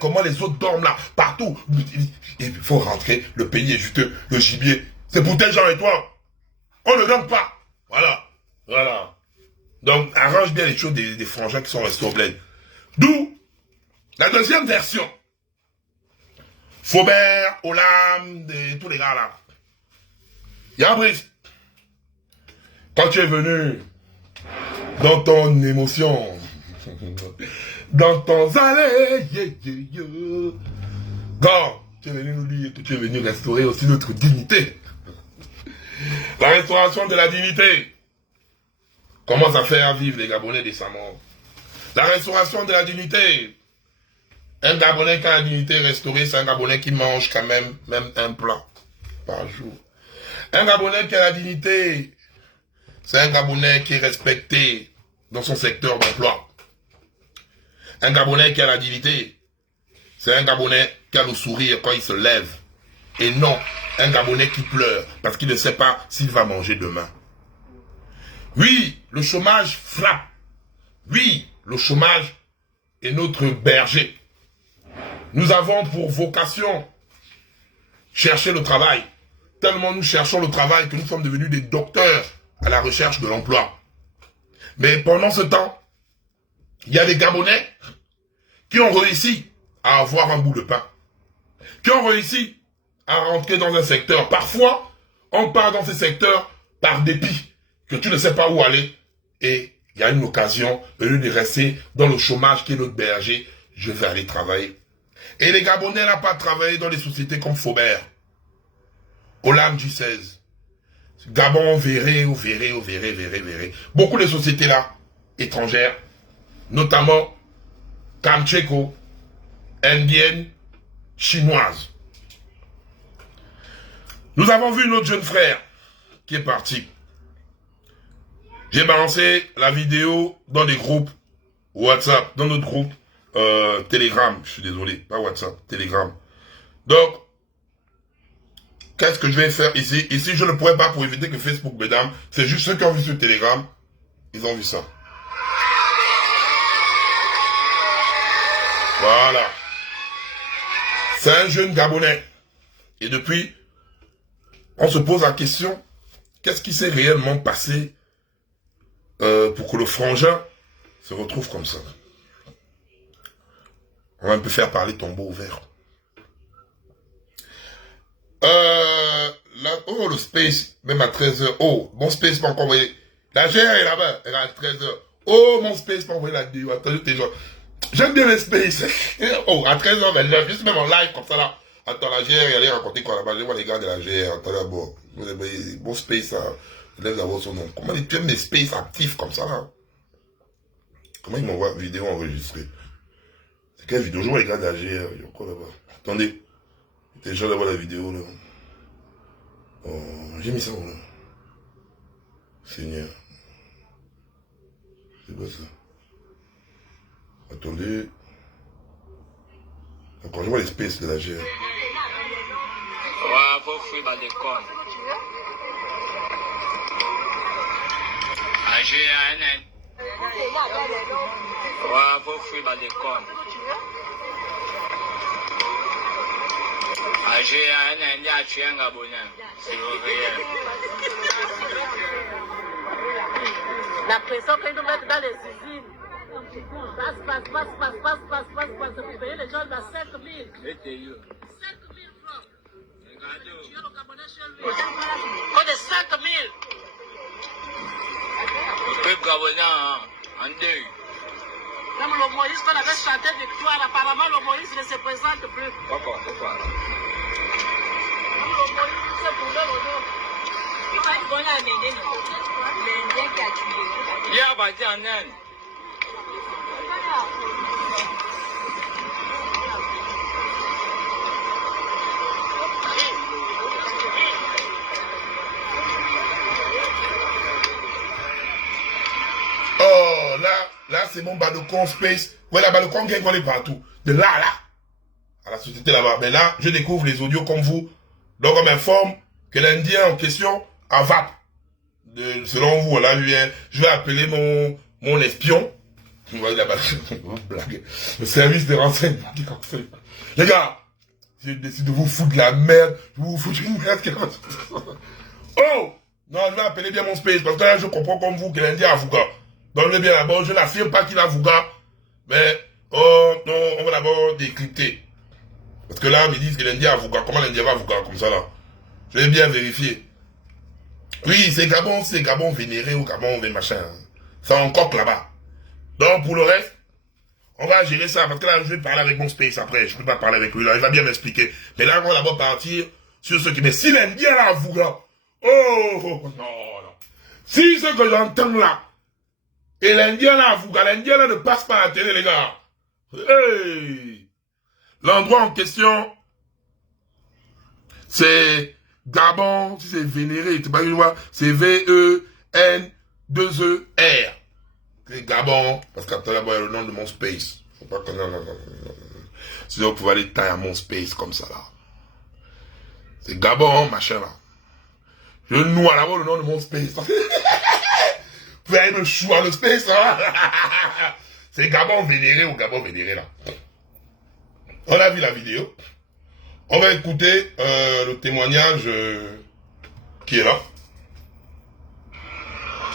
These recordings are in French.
comment les autres dorment là, partout. Il faut rentrer, le pays est juteux, le gibier. C'est pour tes gens et toi. On ne donne pas. Voilà. Voilà. Donc, arrange bien les choses des frangins qui sont restés au bled. D'où la deuxième version. Faubert, Olam, tous les gars là. Yabris, quand tu es venu dans ton émotion, dans ton allée, quand tu es venu nous dire que tu es venu restaurer aussi notre dignité. La restauration de la dignité commence à faire vivre les Gabonais décemment. La restauration de la dignité. Un Gabonais qui a la dignité restaurée, c'est un Gabonais qui mange quand même un plat par jour. Un Gabonais qui a la dignité, c'est un Gabonais qui est respecté dans son secteur d'emploi. Un Gabonais qui a la dignité, c'est un Gabonais qui a le sourire quand il se lève. Et non un Gabonais qui pleure parce qu'il ne sait pas s'il va manger demain. Oui, le chômage frappe. Oui, le chômage est notre berger. Nous avons pour vocation chercher le travail. Tellement nous cherchons le travail que nous sommes devenus des docteurs à la recherche de l'emploi. Mais pendant ce temps, il y a des Gabonais qui ont réussi à avoir un bout de pain, qui ont réussi à rentrer dans un secteur. Parfois, on part dans ces secteurs par dépit, que tu ne sais pas où aller, et il y a une occasion, au lieu de rester dans le chômage qui est notre berger, je vais aller travailler. Et les Gabonais n'ont pas travaillé dans des sociétés comme Faubert, Olam du 16, Gabon, Véré. Beaucoup de sociétés là, étrangères, notamment Kamcheko, indienne, chinoise. Nous avons vu notre jeune frère qui est parti. J'ai balancé la vidéo dans des groupes WhatsApp, dans notre groupe Telegram. Je suis désolé, pas WhatsApp, Telegram. Donc, qu'est-ce que je vais faire ici? Ici, je ne pourrais pas pour éviter que Facebook, mesdames, c'est juste ceux qui ont vu sur Telegram, ils ont vu ça. Voilà. C'est un jeune Gabonais. Et depuis, on se pose la question, qu'est-ce qui s'est réellement passé pour que le frangin se retrouve comme ça? On va un peu faire parler tombeau ouvert. Oh, le space, même à 13h. Oh, mon space m'a encore envoyé. La GR est là-bas, elle est à 13h. Oh, mon space m'a envoyé la vidéo. Attendez, tes gens. J'aime bien le space. Oh, à 13h29, juste même en live comme ça là. Attends, la GR, elle allait raconter quoi là-bas. Je vois les gars de la GR. Attends d'abord. Bon space, ça. Je laisse avoir son nom. Comment tu aimes les space actifs comme ça là? Comment ils m'envoient vidéo enregistrée? C'est quelle vidéo? Je vois les gars de la GR. Il y a quoi là-bas? Attendez. Déjà d'avoir la vidéo là. Oh, j'ai mis ça où là? Seigneur. C'est quoi ça? Attendez. Encore, je vois l'espèce de la GR. Ouais, faut fuir dans les cornes. La GR, ouais, faut fuir dans les cornes. La GR, il y a tué un Gabonais. C'est réel. La pression qu'ils nous mettent dans les usines. Passe, pour payer les gens à 5 000. 5 000 francs. Regardez. Le Gabonais chez lui. On est 5 000. Le peuple gabonais en deuil. Même le Moïse qu'on avait chanté victoire, apparemment le Moïse ne se présente plus. Pourquoi? Même le Moïse se pouvait le dos. Il va être bon à amener l'Indien qui a tué. Il a bâti en Inde. Oh, là c'est mon balcon space. Voilà, balcon qui est collé partout. De là, à la société là-bas. Mais là, je découvre les audios comme vous. Donc, on m'informe que l'Indien en question a VAP. Selon vous, là, je vais appeler mon espion Vous voyez là-bas, vous blaguez. Le service de renseignement du conseil. Les gars, si je décide de vous foutre de la merde, je vais vous foutre une merde. Oh! Non, je vais appeler bien mon space, parce que là, je comprends comme vous que l'Indien a Avouga. Donc, bien d'abord, je n'affirme pas qu'il a Avouga, mais, oh, non, on va d'abord décrypter. Parce que là, ils me disent que l'Indien a Avouga. Comment l'Indien va Avouga comme ça, là? Je vais bien vérifier. Oui, c'est Gabon vénéré ou Gabon machin. C'est encore là-bas. Donc, pour le reste, on va gérer ça, parce que là, je vais parler avec mon space après. Je ne peux pas parler avec lui, là, il va bien m'expliquer. Mais là, on va d'abord partir sur ce qui... Mais si l'Indien a Avouga, oh, non, non. Si ce que j'entends là, et l'Indien là, l'Indien là ne passe pas à la télé, les gars. Hey! L'endroit en question, c'est Gabon, si c'est vénéré, c'est V-E-N-2-E-R. C'est Gabon, parce qu'après là-bas, il y a le nom de mon space. Faut pas que non. Sinon, vous pouvez aller tailler à mon space comme ça là. C'est Gabon, machin là. Je noie là-bas le nom de mon space. Vous pouvez aller me chouer le space là. C'est Gabon vénéré ou Gabon vénéré là. On a vu la vidéo. On va écouter le témoignage qui est là.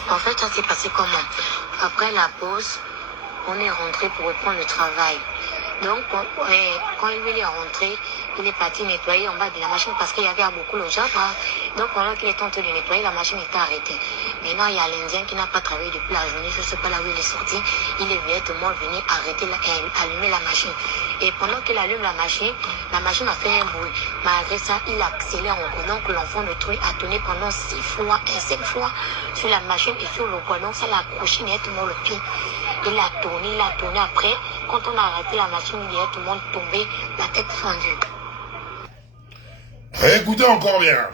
En fait, ça s'est passé comment? Après la pause, on est rentré pour reprendre le travail. Donc, quand il est rentré, il est parti nettoyer en bas de la machine parce qu'il y avait beaucoup de gens. Donc, pendant qu'il est en train de nettoyer, la machine était arrêtée. Maintenant, il y a l'Indien qui n'a pas travaillé depuis la journée. Je ne sais pas là où il est sorti. Il est directement venu allumer la machine. Et pendant qu'il allume la machine a fait un bruit. Malgré ça, il accélère encore. Donc, l'enfant de truc a tourné pendant 6 fois et 7 fois sur la machine et sur le bois. Donc, ça l'a accroché directement le pied. Il a tourné. Après, quand on a arrêté la machine, il est tout le monde tombé, la tête fendue. Écoutez encore bien.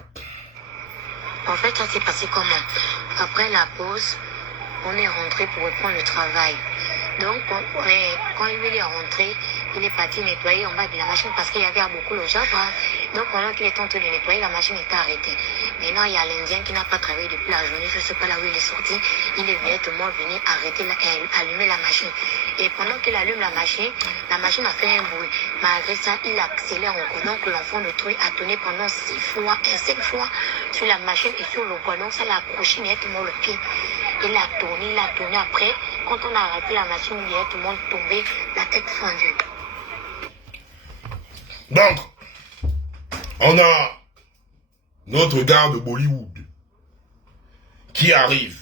En fait, ça s'est passé comment? Après la pause, on est rentré pour reprendre le travail. Donc, quand il est rentré, il est parti nettoyer en bas de la machine parce qu'il y avait beaucoup de gens. Donc, pendant qu'il est en train de nettoyer, la machine était arrêtée. Maintenant, il y a l'Indien qui n'a pas travaillé depuis la journée. Je ne sais pas là où il est sorti. Il est directement venu allumer la machine. Et pendant qu'il allume la machine a fait un bruit. Malgré ça, il accélère encore. Donc, l'enfant de truc a tourné pendant 6 fois et 7 fois sur la machine et sur le bois. Donc, ça l'a accroché directement le pied. Il a tourné. Après, quand on a arrêté la machine, il est tout le monde tombé, la tête fendue. Donc, on a notre gars de Bollywood qui arrive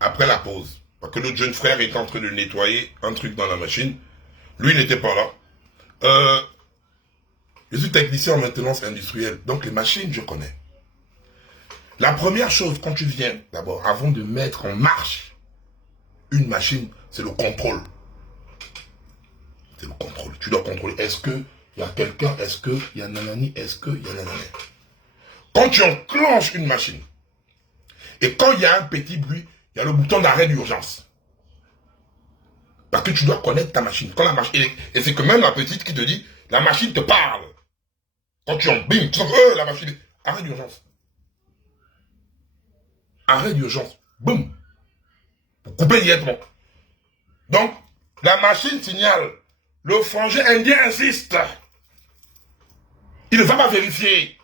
après la pause. Parce que notre jeune frère est en train de nettoyer un truc dans la machine. Lui n'était pas là. Je suis technicien en maintenance industrielle. Donc les machines, je connais. La première chose, quand tu viens, d'abord, avant de mettre en marche une machine, c'est le contrôle. C'est le contrôle. Tu dois contrôler. Est-ce qu'il y a quelqu'un? Est-ce qu'il y a nanani? Est-ce qu'il y a nanani? Quand tu enclenches une machine, et quand il y a un petit bruit, il y a le bouton d'arrêt d'urgence. Parce que tu dois connaître ta machine. Quand la machine, et c'est que même la petite qui te dit, la machine te parle. Quand tu en bing, tu sens la machine, arrêt d'urgence. Arrêt d'urgence. Boum. Pour couper directement. Donc, la machine signale. Le frangin indien insiste. Il ne va pas vérifier.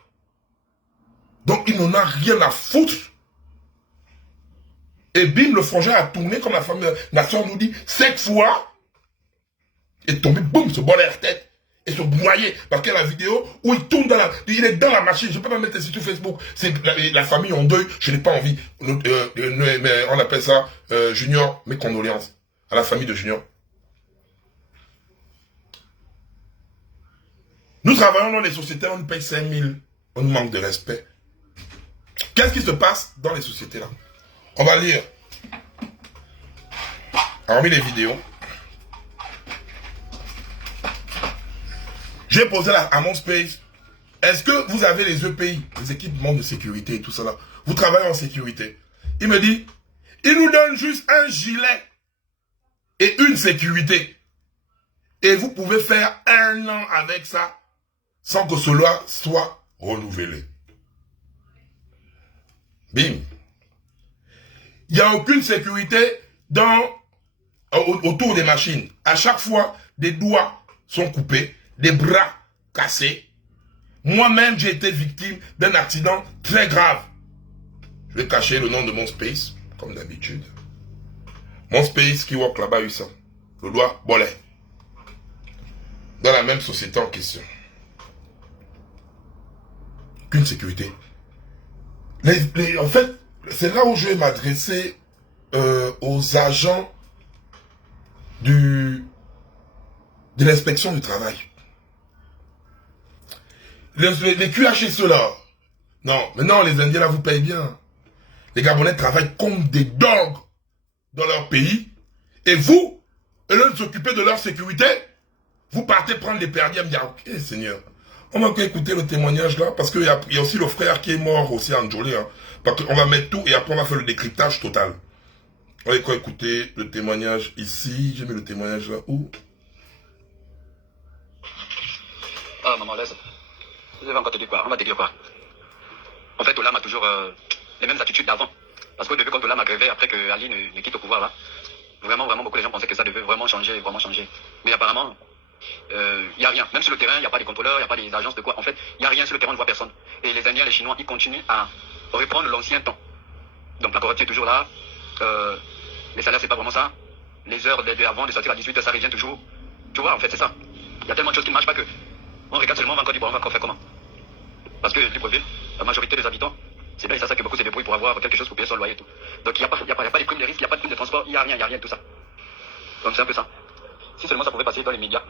Donc, il n'en a rien à foutre. Et bim, le frangin a tourné, comme la soeur nous dit, 7 fois. Et tombé, boum, se boit la tête. Et se noyer. Parce qu'il y a la vidéo où il tourne il est dans la machine. Je ne peux pas mettre ça sur Facebook. C'est la famille en deuil. Je n'ai pas envie. Mais on appelle ça Junior, mes condoléances. À la famille de Junior. Nous travaillons dans les sociétés, on nous paye 5 000. On nous manque de respect. Qu'est-ce qui se passe dans les sociétés là? On va lire. Hormis les vidéos. J'ai posé à mon space. Est-ce que vous avez les EPI, les équipements de sécurité et tout ça là? Vous travaillez en sécurité. Il me dit, il nous donne juste un gilet et une sécurité. Et vous pouvez faire 1 an avec ça sans que cela soit renouvelé. Bim. Il n'y a aucune sécurité dans autour des machines. À chaque fois, des doigts sont coupés, des bras cassés. Moi-même, j'ai été victime d'un accident très grave. Je vais cacher le nom de mon space, comme d'habitude. Mon space qui work là-bas, 800. Le doigt Bolet. Dans la même société en question. Qu'une sécurité. En fait, c'est là où je vais m'adresser aux agents de l'inspection du travail. Les QHSE là. Non, mais non, les Indiens là vous payent bien. Les Gabonais travaillent comme des dogs dans leur pays. Et vous, au lieu de s'occuper de leur sécurité, vous partez prendre des perdièmes et me dire, ok Seigneur, on va écouter le témoignage là, parce qu'il y a aussi le frère qui est mort aussi en Njolé. Hein, parce qu'on va mettre tout et après on va faire le décryptage total. On va écouter le témoignage ici. J'ai mis le témoignage là où? Ah maman, laisse. Je vais encore te dire quoi? On va te dire quoi? En fait, Olam a toujours les mêmes attitudes d'avant. Parce qu'au début, quand Olam a grévé, après que Ali ne quitte au pouvoir là, vraiment, beaucoup de gens pensaient que ça devait vraiment changer, Mais apparemment, il n'y a rien. Même sur le terrain, il n'y a pas de contrôleurs, il n'y a pas des agences de quoi. En fait, il n'y a rien sur le terrain, on ne voit personne. Et les Indiens, les Chinois, ils continuent à reprendre l'ancien temps. Donc la corruption est toujours là. Les salaires, c'est pas vraiment ça. Les heures avant de sortir à 18h, ça revient toujours. Tu vois, en fait, c'est ça. Il y a tellement de choses qui ne marchent pas que on regarde seulement, on va encore dire, bon, on va encore faire comment? Parce que Libreville, la majorité des habitants, c'est bien ça que beaucoup se débrouillent pour avoir quelque chose pour payer son loyer et tout. Donc il n'y a pas de prime de risque, il n'y a pas de prime de transport, il n'y a rien de tout ça. Donc c'est un peu ça. Si seulement ça pouvait passer dans les médias,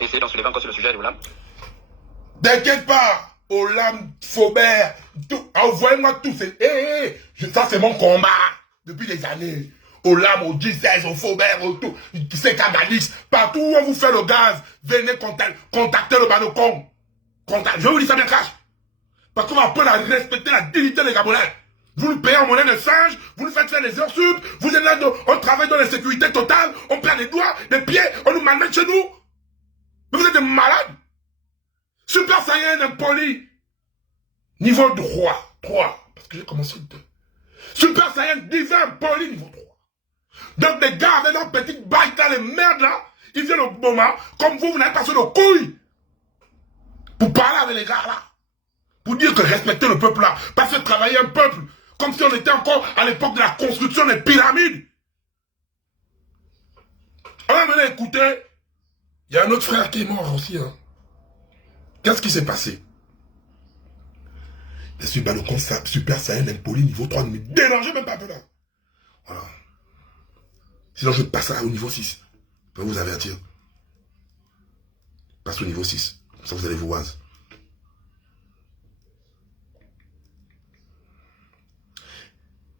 et essayer d'en soulever encore sur le sujet de Olam. T'inquiète pas, Olam, Faubert, tout, envoyez-moi tout. Ça c'est mon combat depuis des années. Olam, au 10-16, au Faubert, au tout, c'est Kabalix, partout où on vous fait le gaz, venez contacter le Banocom. Je vous dis ça bien cash. Parce qu'on va apprendre à respecter la dignité des Gabonais. Vous nous payez en monnaie de singe, vous nous faites faire les heures sup, vous êtes là, on travaille dans l'insécurité totale, on perd des doigts, des pieds, on nous malmène chez nous. Mais vous êtes des malades. Super Saiyan impoli. Niveau 3, parce que j'ai commencé le 2. Super Saiyan divin impoli niveau 3. Donc des gars avec leurs petites bagues là, les merdes là, ils viennent au moment, comme vous n'avez pas sur nos couilles. Pour parler avec les gars là. Pour dire que respecter le peuple là, pas faire travailler un peuple, comme si on était encore à l'époque de la construction des pyramides. On va venir écouter, il y a un autre frère qui est mort aussi. Hein. Qu'est-ce qui s'est passé? Je suis Balocon, Super Saiyan, impoli, niveau 3, ne me dérangez même pas un peu là. Voilà. Sinon je passe au niveau 6. Je peux vous avertir. Passe au niveau 6. Comme ça vous allez vous voir.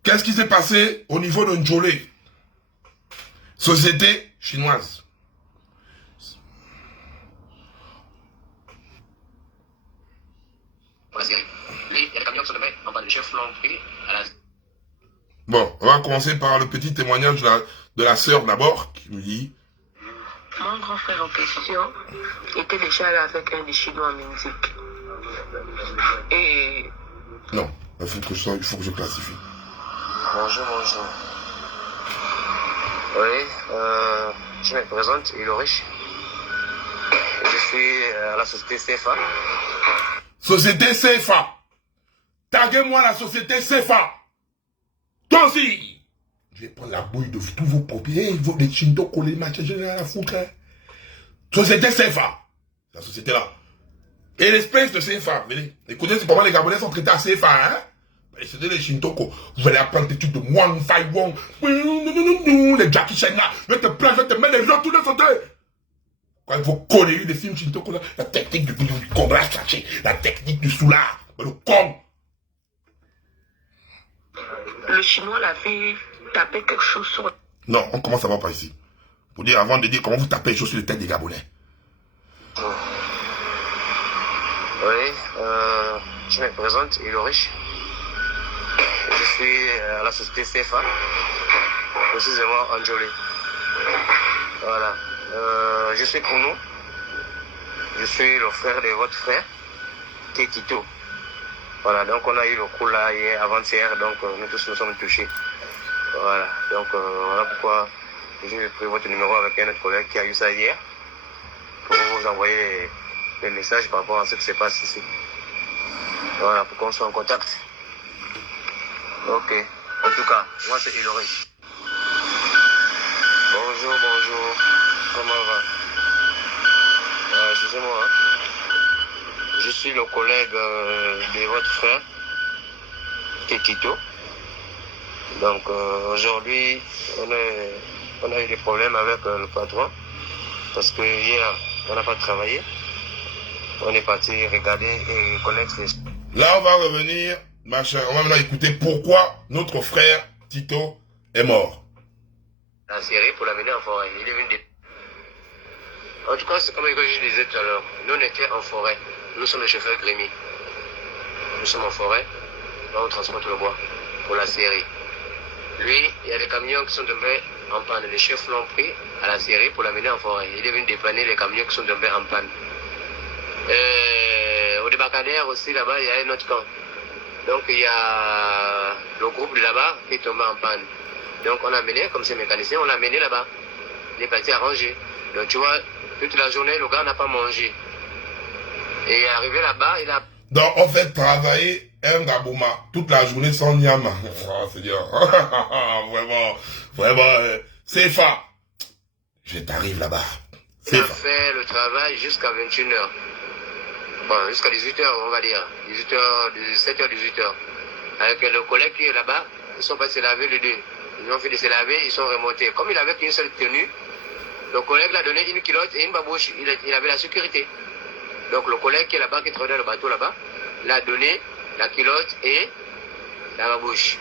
Qu'est-ce qui s'est passé au niveau de Njolé? Société chinoise. Bon, on va commencer par le petit témoignage de la sœur d'abord, qui nous dit... Mon grand frère en question était déjà là avec un des Chinois musique. Et... Non, il faut que je classifie. Bonjour. Oui, je me présente, Ilorish. Je suis à la société CFA. Société CFA. Taguez-moi la société CFA. Toi aussi. Je vais prendre la bouille de tous vos propriétaires, les Chinto collés, machin, je vais la foutre. Société CFA. La société là. Et l'espèce de CFA. Écoutez, c'est comment les Gabonais sont traités à CFA, hein. C'était les Shintoko. Vous allez apprendre des trucs de Wang Fai Wong. Les Jackie Chan là. Je vais te plaindre, je vais te mettre les gens tous les santé. Quand vous connaissez des films Shintoko là, la technique du cobra caché, la technique du soulard, le con. Le Chinois l'avait tapé quelque chose sur... Non, on commence à voir par ici. Pour dire, avant de dire comment vous tapez les choses sur les têtes des Gabonais. Oui, je me présente, Ilorish. Je suis à la société CFA, précisément en Njolé. Voilà. Je suis Kounou. Je suis le frère de votre frère, qui est Tito. Voilà, donc on a eu le coup là hier, avant-hier, donc nous tous nous sommes touchés. Voilà, donc voilà pourquoi j'ai pris votre numéro avec un autre collègue qui a eu ça hier pour vous envoyer les messages par rapport à ce qui se passe ici. Voilà, pour qu'on soit en contact. Ok. En tout cas, moi c'est Hilary. Bonjour, bonjour. Comment va? Excusez-moi. Hein. Je suis le collègue de votre frère, qui est Tito. Donc aujourd'hui, on a eu des problèmes avec le patron. Parce que hier, on n'a pas travaillé. On est parti regarder et connaître les... Là, on va revenir, machin. On va maintenant écouter pourquoi notre frère Tito est mort. La série pour l'amener en forêt. Il est venu des... En tout cas, c'est comme je disais tout à l'heure. Nous, on était en forêt. Nous sommes les chauffeurs grémis. Nous sommes en forêt. Là, on transporte le bois pour la série. Lui, il y a des camions qui sont tombés en panne. Les chefs l'ont pris à la série pour l'amener en forêt. Il est venu dépanner les camions qui sont tombés en panne. Au débarcadère aussi, là-bas, il y a un autre camp. Donc, il y a le groupe de là-bas qui est tombé en panne. Donc, on a mené, comme c'est mécanicien, on l'a mené là-bas. Il est parti à ranger. Donc, tu vois, toute la journée, le gars n'a pas mangé. Et il est arrivé là-bas, il a... Donc, on fait travailler un gabouma toute la journée sans nyama. Oh, Seigneur. Vraiment, CFA. Je t'arrive là-bas. Il a fait le travail jusqu'à 21h. Bon, jusqu'à 18h, on va dire. 18h, 17h, 18h. Avec le collègue qui est là-bas, ils sont passés laver les deux. Ils ont fait de se laver, ils sont remontés. Comme il avait qu'une seule tenue, le collègue l'a donné une culotte et une babouche. Il avait la sécurité. Donc le collègue qui est là-bas, qui travaille dans le bateau là-bas, l'a donné la culotte et la babouche.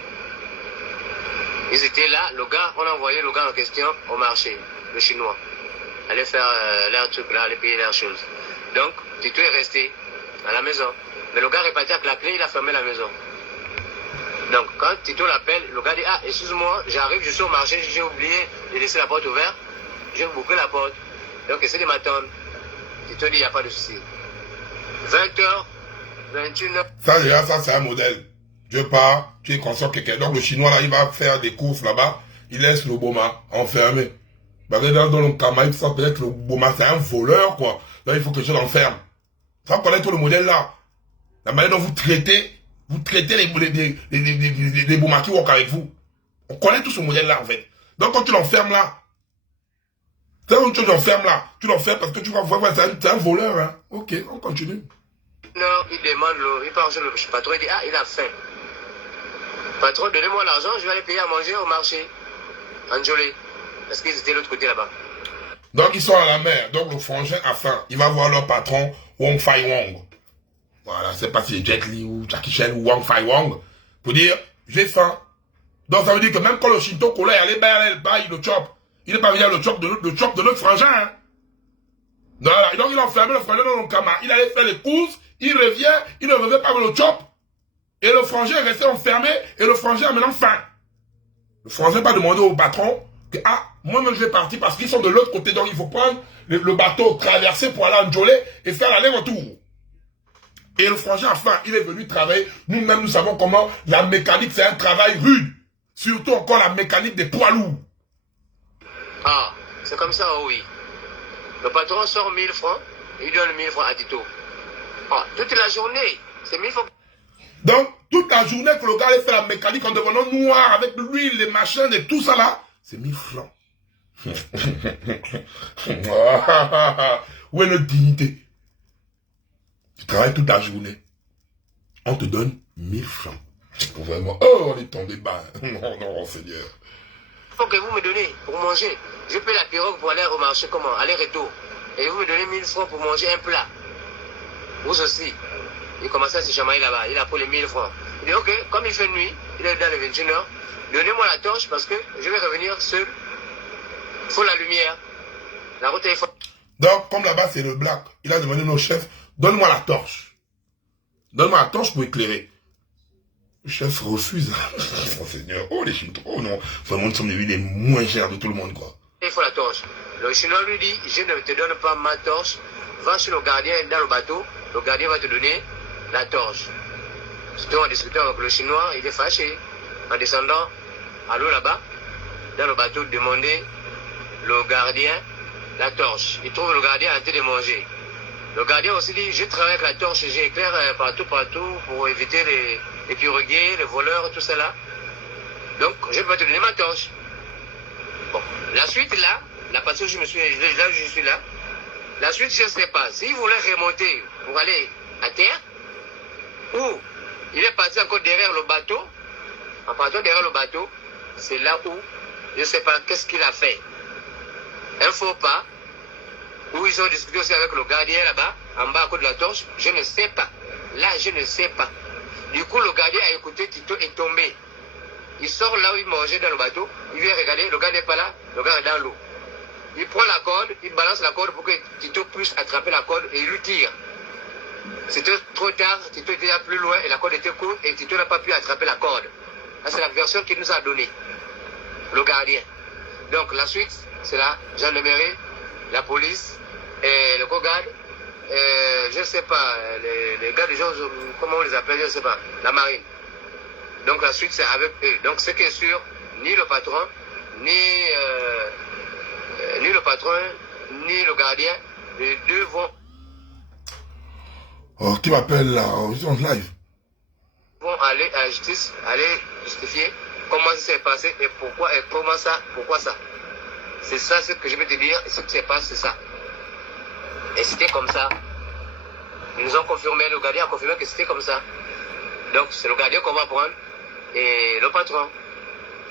Ils étaient là, le gars, on a envoyé le gars en question au marché, le chinois. Aller faire leur truc là, aller payer leurs choses. Donc, Tito est resté à la maison. Mais le gars est parti avec la clé, il a fermé la maison. Donc, quand Tito l'appelle, le gars dit, ah, excuse-moi, j'arrive, je suis au marché, j'ai oublié de laisser la porte ouverte. Je vais boucler la porte. Donc, essaie de m'attendre. Tito dit, il n'y a pas de souci. 20h, 21h. Ça, déjà, ça, c'est un modèle. Je pars, tu es conscient que quelqu'un. Donc, le chinois, là, il va faire des courses là-bas. Il laisse le boma enfermé. Bah, dans le Kamaï, ça peut être le boma, c'est un voleur, quoi. Là, il faut que je l'enferme. Ça, on connaît tout le modèle là. La manière dont vous traitez les bomas qui walk avec vous. On connaît tout ce modèle là, en fait. Donc, quand tu l'enfermes là, c'est une chose, tu l'enfermes là. Tu l'enfermes parce que tu vas voir, c'est un voleur, hein. Ok, on continue. Non, il demande, il parle sur le patron, il dit, ah, il a faim. Patron, donnez-moi l'argent, je vais aller payer à manger au marché. Anjolé. Parce qu'ils étaient de l'autre côté là-bas. Donc, ils sont à la mer. Donc, le frangin a faim. Il va voir leur patron, Wong Fai Wong. Voilà, c'est pas si c'est Jet Li ou Jackie Chan ou Wong Fai Wong. Pour dire, j'ai faim. Donc, ça veut dire que même quand le Shinto Kola est allé bailler le chop, il n'est pas venu le chop de notre frangin. Hein. Voilà. Donc, il a enfermé le frangin dans le kama. Il allait faire les courses, il revient, il ne revient pas avec le chop. Et le frangin est resté enfermé et le frangin a maintenant faim. Le frangin n'a pas demandé au patron que, ah, moi-même je vais partir parce qu'ils sont de l'autre côté, donc il faut prendre le bateau, traverser pour aller à Njolé et faire l'aller-retour. Et le frangin a faim, il est venu travailler. Nous-mêmes, nous savons comment la mécanique, c'est un travail rude. Surtout encore la mécanique des poids lourds. Ah, c'est comme ça, oh oui. Le patron sort 1000 francs, il donne 1000 francs à Tito. Ah, toute la journée, c'est 1000 francs. Donc, toute la journée que le gars allait faire la mécanique en devenant noir avec l'huile, les machins et tout ça là, c'est 1000 francs. Où est notre dignité? Tu travailles toute la journée. On te donne 1000 francs. Vraiment. Oh, on est tombé bas. Non, non, Seigneur. Il faut que vous me donnez pour manger. Je paye la pirogue pour aller au marché, comment? Aller-retour. Et vous me donnez 1000 francs pour manger un plat. Vous aussi. Il commençait à se chamailler là-bas. Il a pris les 1000 francs. Il dit, ok, comme il fait nuit, il est dans les 21h, donnez-moi la torche parce que je vais revenir seul. Il faut la lumière. La route est forte. Donc, comme là-bas, c'est le black, il a demandé au chef, donne-moi la torche. Donne-moi la torche pour éclairer. Le chef refuse. Oh Seigneur, oh les chinois, oh non. Vraiment, nous sommes les moins chers de tout le monde, quoi. Il faut la torche. Le chinois lui dit, je ne te donne pas ma torche. Va sur le gardien dans le bateau. Le gardien va te donner la torche. C'était en discutant avec le chinois, il est fâché. En descendant à l'eau là-bas, dans le bateau, demander le gardien la torche. Il trouve le gardien en train de manger. Le gardien aussi dit, je travaille avec la torche, j'éclaire partout pour éviter les piroguiers, les voleurs, tout cela. Donc, je peux te donner ma torche. Bon, la suite là, la partie où je suis là, la suite je ne sais pas. S'il voulait remonter pour aller à terre, ou il est parti encore derrière le bateau, en partant derrière le bateau, c'est là où, je ne sais pas qu'est-ce qu'il a fait. Un faux pas, où ils ont discuté aussi avec le gardien là-bas, en bas à côté de la torche, je ne sais pas. Là, je ne sais pas. Du coup, le gardien a écouté, Tito est tombé. Il sort là où il mangeait dans le bateau, il vient regarder, le gars n'est pas là, le gars est dans l'eau. Il prend la corde, il balance la corde pour que Tito puisse attraper la corde et il lui tire. C'était trop tard, Tito était plus loin et la corde était courte et Tito n'a pas pu attraper la corde. C'est la version qu'il nous a donnée, le gardien. Donc la suite, c'est la gendarmerie, la police, et le Cogad, je ne sais pas, les gars des gens, comment on les appelle, je ne sais pas, la marine. Donc la suite, c'est avec eux. Donc ce qui est sûr, ni le patron, ni le patron, ni le gardien, les deux vont... Oh, qui m'appelle là, en live. Vont aller à la justice, aller justifier comment ça s'est passé et pourquoi et comment ça, pourquoi ça. C'est ça ce que je vais te dire, et ce qui s'est passé, c'est ça. Et c'était comme ça. Ils nous ont confirmé, le gardien a confirmé que c'était comme ça. Donc c'est le gardien qu'on va prendre. Et le patron.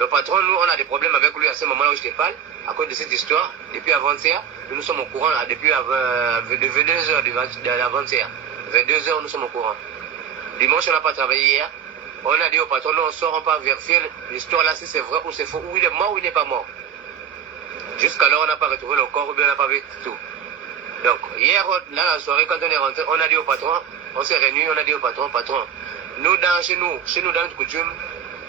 Le patron, nous, on a des problèmes avec lui à ce moment-là où je te parle, à cause de cette histoire. Depuis avant-hier, nous sommes au courant, là, depuis de 22h de l'avant-hier. 22h, nous sommes au courant. Dimanche, on n'a pas travaillé hier. On a dit au patron, nous, on sort, on part vérifier l'histoire là, si c'est vrai ou c'est faux, ou il est mort ou il n'est pas mort. Jusqu'alors, on n'a pas retrouvé le corps ou bien on n'a pas vu tout. Donc, hier, là, la soirée, quand on est rentré, on a dit au patron, on s'est réunis, on a dit au patron, nous, chez nous, dans notre coutume,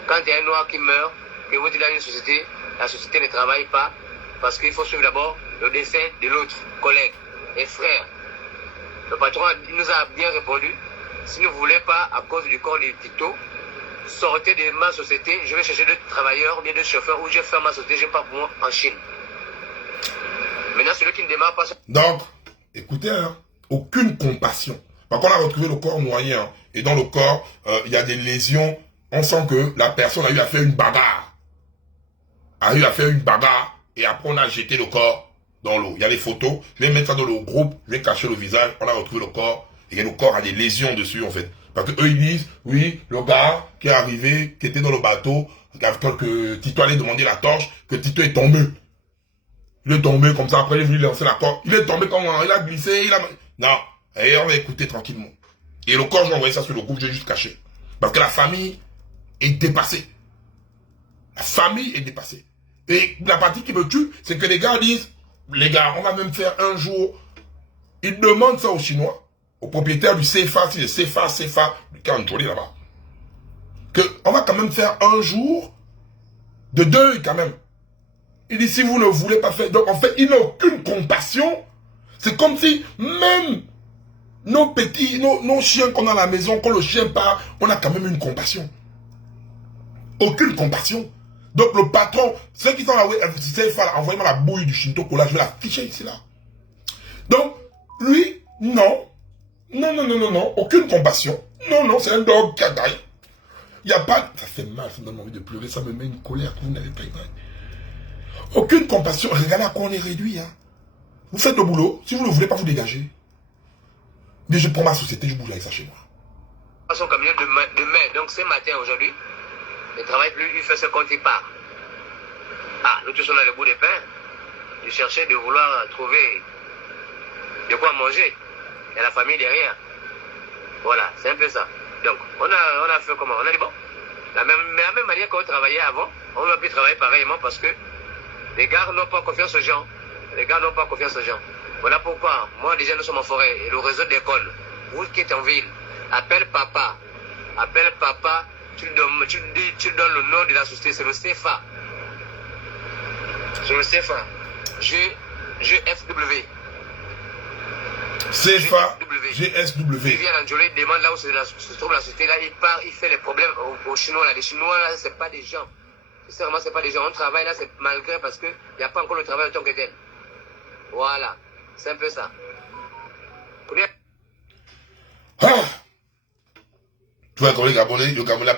quand il y a un noir qui meurt, et vous dites dans une société, la société ne travaille pas, parce qu'il faut suivre d'abord le décès de l'autre collègue et frère. Le patron nous a bien répondu, si vous ne voulez pas, à cause du corps de Tito, sortez de ma société, je vais chercher d'autres travailleurs, ou bien d'autres chauffeurs, ou je ferme ma société, je pars pour moi en Chine. Maintenant, celui qui ne démarre pas... Donc, écoutez, hein, aucune compassion. Par contre, on a retrouvé le corps noyé, hein, et dans le corps, il y a des lésions. On sent que la personne a eu à faire une bagarre. Et après, on a jeté le corps dans l'eau. Il y a des photos. Je vais mettre ça dans le groupe. Je vais cacher le visage. On a retrouvé le corps. Et le corps a des lésions dessus, en fait. Parce que eux, ils disent, oui, le gars qui est arrivé, qui était dans le bateau, que Tito allait demander la torche, que Tito est tombé. Il est tombé comme ça. Après, il est venu lancer la corde. Il est tombé comment? Il a glissé. Non. Et on va écouter tranquillement. Et le corps, je vais envoyer ça sur le groupe. Je vais juste cacher. Parce que la famille est dépassée. La famille est dépassée. Et la partie qui me tue, c'est que les gars disent, les gars, on va même faire un jour. Ils demandent ça aux Chinois, aux propriétaires du CFA, si le CFA, du Kancholi là-bas. On va quand même faire un jour de deuil quand même. Il dit, si vous ne voulez pas faire... Donc en fait, il n'a aucune compassion. C'est comme si même nos petits, nos chiens qu'on a à la maison, quand le chien part, on a quand même une compassion. Aucune compassion. Donc le patron, ceux qui sont là, envoyez-moi la bouille du Shinto là, je vais la ficher ici là. Donc, lui, non, aucune compassion. Non, c'est un dog qui a gagné. Il n'y a pas... Ça fait mal, ça me donne envie de pleurer, ça me met une colère que vous n'avez pas imaginé. Aucune compassion. Regardez à quoi on est réduit. Hein. Vous faites le boulot, si vous ne voulez pas vous dégager. Mais je prends ma société, je bouge avec ça chez moi. Son camion demain, donc ce matin, aujourd'hui, il ne travaille plus, il fait ce compte, il part. Ah, nous tous on a le bout de pain. Il cherchait de vouloir trouver de quoi manger. Et la famille derrière. Voilà, c'est un peu ça. Donc, on a fait comment? On a dit bon. Mais la même manière qu'on travaillait avant, on a pu travailler pareillement parce que les gars n'ont pas confiance aux gens. Voilà pourquoi, moi déjà nous sommes en forêt et le réseau d'école, vous qui êtes en ville, appelle papa, tu donnes le nom de la société, c'est le CFA. C'est le CFA. GFW. CFA, GSW. Il vient d'Anjolé, il demande là où se trouve la société, là, il part, il fait les problèmes aux Chinois, là. Les Chinois, là, c'est pas des gens. Sincèrement, c'est pas des gens. On travaille là, c'est malgré parce qu'il n'y a pas encore le travail en tant que tel. Voilà. C'est un peu ça. Ah! Tu vois, comme les Gabonais,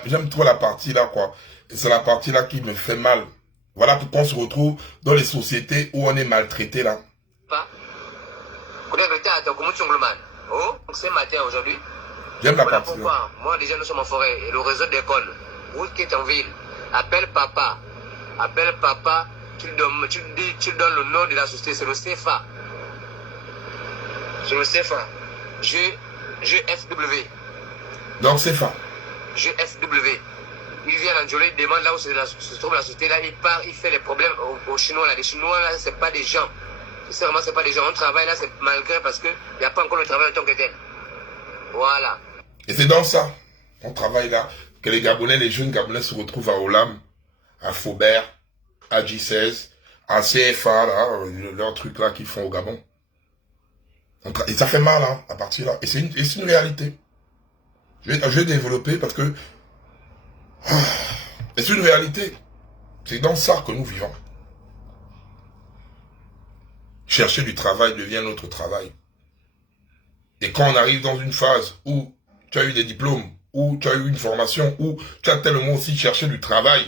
j'aime trop la partie là, quoi. Et c'est la partie là qui me fait mal. Voilà pourquoi on se retrouve dans les sociétés où on est maltraité là. Oh, c'est matin aujourd'hui. J'aime la Voilà partie pourquoi. là. Moi, déjà, nous sommes en forêt. Et le réseau d'école, où qui est en ville, appelle papa. Appelle papa. Tu donnes le nom de la société. C'est le CFA. C'est le CFA. GFW. Donc c'est ça. GFW. Il vient à Njolé, il demande là où se trouve la société, là, il part, il fait les problèmes aux Chinois là. Les Chinois là, c'est pas des gens. Sincèrement, c'est pas des gens. On travaille là, c'est malgré parce qu'il n'y a pas encore le travail en tant que tel. Voilà. Et c'est dans ça, on travaille là, que les Gabonais, les jeunes Gabonais se retrouvent à Olam, à Faubert, à J16, à CFA, là, leur truc là qu'ils font au Gabon. Et ça fait mal, hein, à partir là. Et c'est une réalité. Je vais développer parce que... c'est une réalité. C'est dans ça que nous vivons. Chercher du travail devient notre travail. Et quand on arrive dans une phase où tu as eu des diplômes, où tu as eu une formation, où tu as tellement aussi cherché du travail,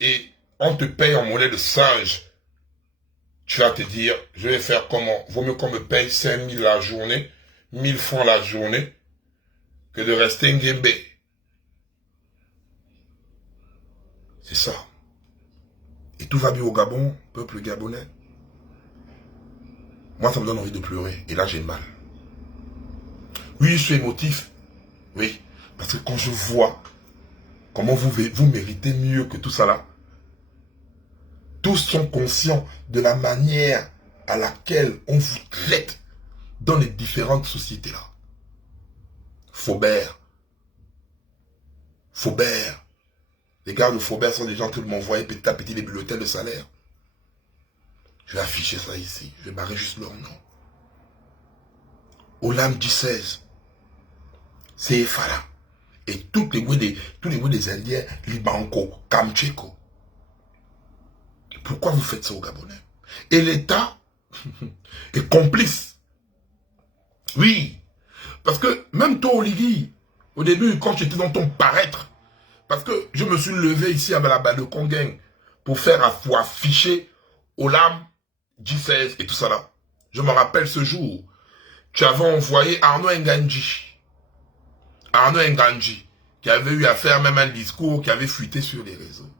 et on te paye en monnaie de singe, tu vas te dire, je vais faire comment? Vaut mieux qu'on me paye 5 000 la journée, 1000 francs la journée, que de rester Nguembe. C'est ça. Et tout va bien au Gabon, peuple gabonais. Moi, ça me donne envie de pleurer. Et là, j'ai mal. Oui, je suis émotif. Oui. Parce que quand je vois comment vous méritez mieux que tout ça là, tous sont conscients de la manière à laquelle on vous traite dans les différentes sociétés là. Faubert. Les gars de Faubert sont des gens qui m'envoient petit à petit les bulletins de salaire. Je vais afficher ça ici. Je vais barrer juste leur nom. Olam J16. CFA là. Et tous les mots des Indiens, Libanco, Kamcheko. Pourquoi vous faites ça aux Gabonais? Et l'État est complice. Oui. Parce que même toi, Olivier, au début, quand tu étais dans ton paraître, parce que je me suis levé ici avec la balle de Congang pour afficher Olam J16 et tout ça là. Je me rappelle ce jour, tu avais envoyé Arnaud Nganji, qui avait eu à faire même un discours qui avait fuité sur les réseaux.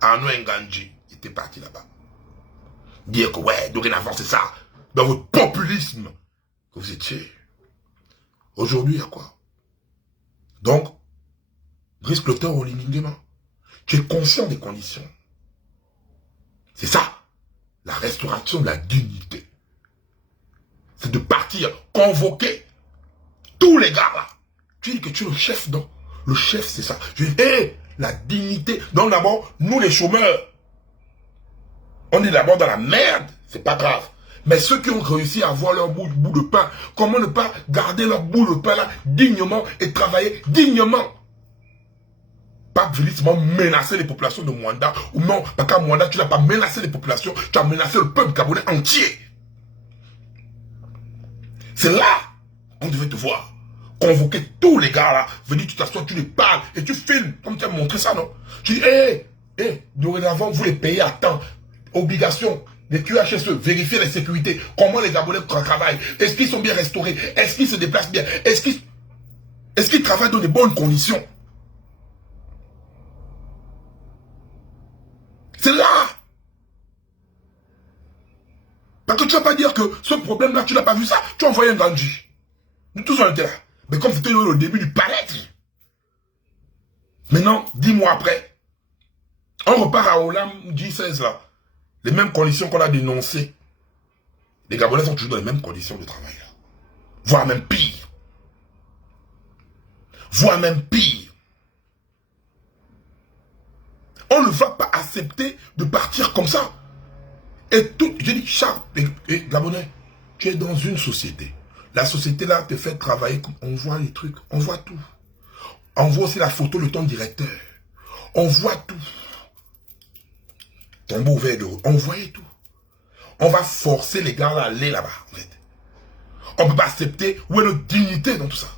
Arnaud Nganji était parti là-bas. Dire que ouais, dorénavant c'est ça, dans votre populisme que vous étiez. Aujourd'hui, il y a quoi? Donc, Brice Clotaire au Linguema, tu es conscient des conditions. C'est ça, la restauration de la dignité. C'est de partir, convoquer tous les gars là. Tu dis que tu es le chef, non? Le chef, c'est ça. Je dis, hé, la dignité. Donc d'abord, nous les chômeurs, on est d'abord dans la merde, c'est pas grave. Mais ceux qui ont réussi à avoir leur bout de pain, comment ne pas garder leur bout de pain là dignement et travailler dignement? Pas véritablement menacer les populations de Mwanda, ou non, parce qu'à Mwanda, tu n'as pas menacé les populations, tu as menacé le peuple gabonais entier. C'est là qu'on devait te voir. Convoquer tous les gars là, venir, tu t'assois, tu les parles, et tu filmes, comme tu as montré ça, non? Tu dis, dorénavant, vous les payez à temps. Obligation, les QHSE, vérifier la sécurité, comment les Gabonais travaillent, est-ce qu'ils sont bien restaurés, est-ce qu'ils se déplacent bien, est-ce qu'ils travaillent dans de bonnes conditions? C'est là. Parce que tu ne vas pas dire que ce problème-là, tu n'as pas vu ça. Tu as envoyé un Gandhi. Nous tous on était là. Mais comme c'était le début du paraître. Maintenant, 10 mois après, on repart à Olam J16 là. Les mêmes conditions qu'on a dénoncées. Les Gabonais sont toujours dans les mêmes conditions de travail là. Voire même pire. On ne va pas accepter de partir comme ça. Et tout, je dis, Charles, et Gabonais, tu es dans une société. La société là te fait travailler, on voit les trucs, on voit tout. On voit aussi la photo de ton directeur. On voit tout. Tombeau ouvert de on voyait tout. On va forcer les gars à aller là-bas, en fait. On ne peut pas accepter où est notre dignité dans tout ça.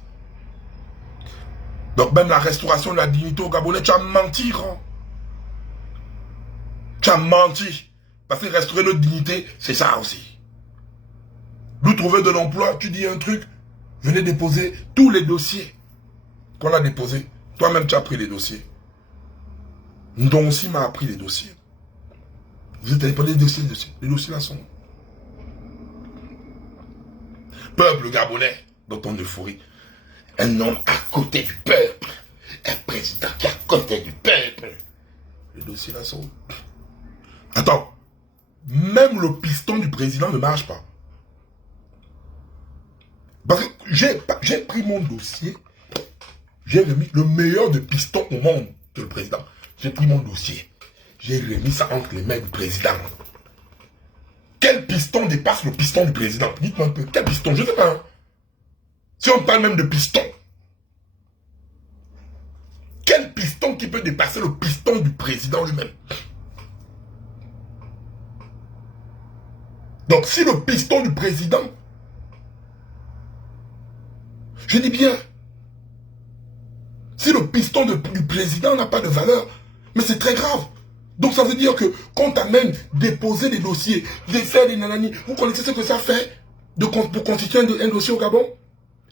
Donc même la restauration de la dignité au Gabonais, tu as menti, grand. Tu as menti. Parce que restaurer notre dignité, c'est ça aussi. Nous trouver de l'emploi, tu dis un truc, venez déposer tous les dossiers qu'on a déposés. Toi-même, tu as pris les dossiers. Ndon aussi m'a appris les dossiers. Vous êtes allé prendre les dossiers. Les dossiers là sont. Peuple gabonais, dans ton euphorie. Un homme à côté du peuple. Un président qui est à côté du peuple. Les dossiers là sont. Attends. Même le piston du président ne marche pas. Parce que j'ai pris mon dossier. J'ai remis le meilleur de piston au monde de le président. J'ai pris mon dossier. J'ai remis ça entre les mains du président. Quel piston dépasse le piston du président? Dites-moi un peu. Quel piston? Je ne sais pas. Hein. Si on parle même de piston. Quel piston qui peut dépasser le piston du président lui-même? Donc si le piston du président, je dis bien, si le piston du président n'a pas de valeur, mais c'est très grave. Donc ça veut dire que quand on t'amène déposer des dossiers, faire des nanani, vous connaissez ce que ça fait pour constituer un dossier au Gabon?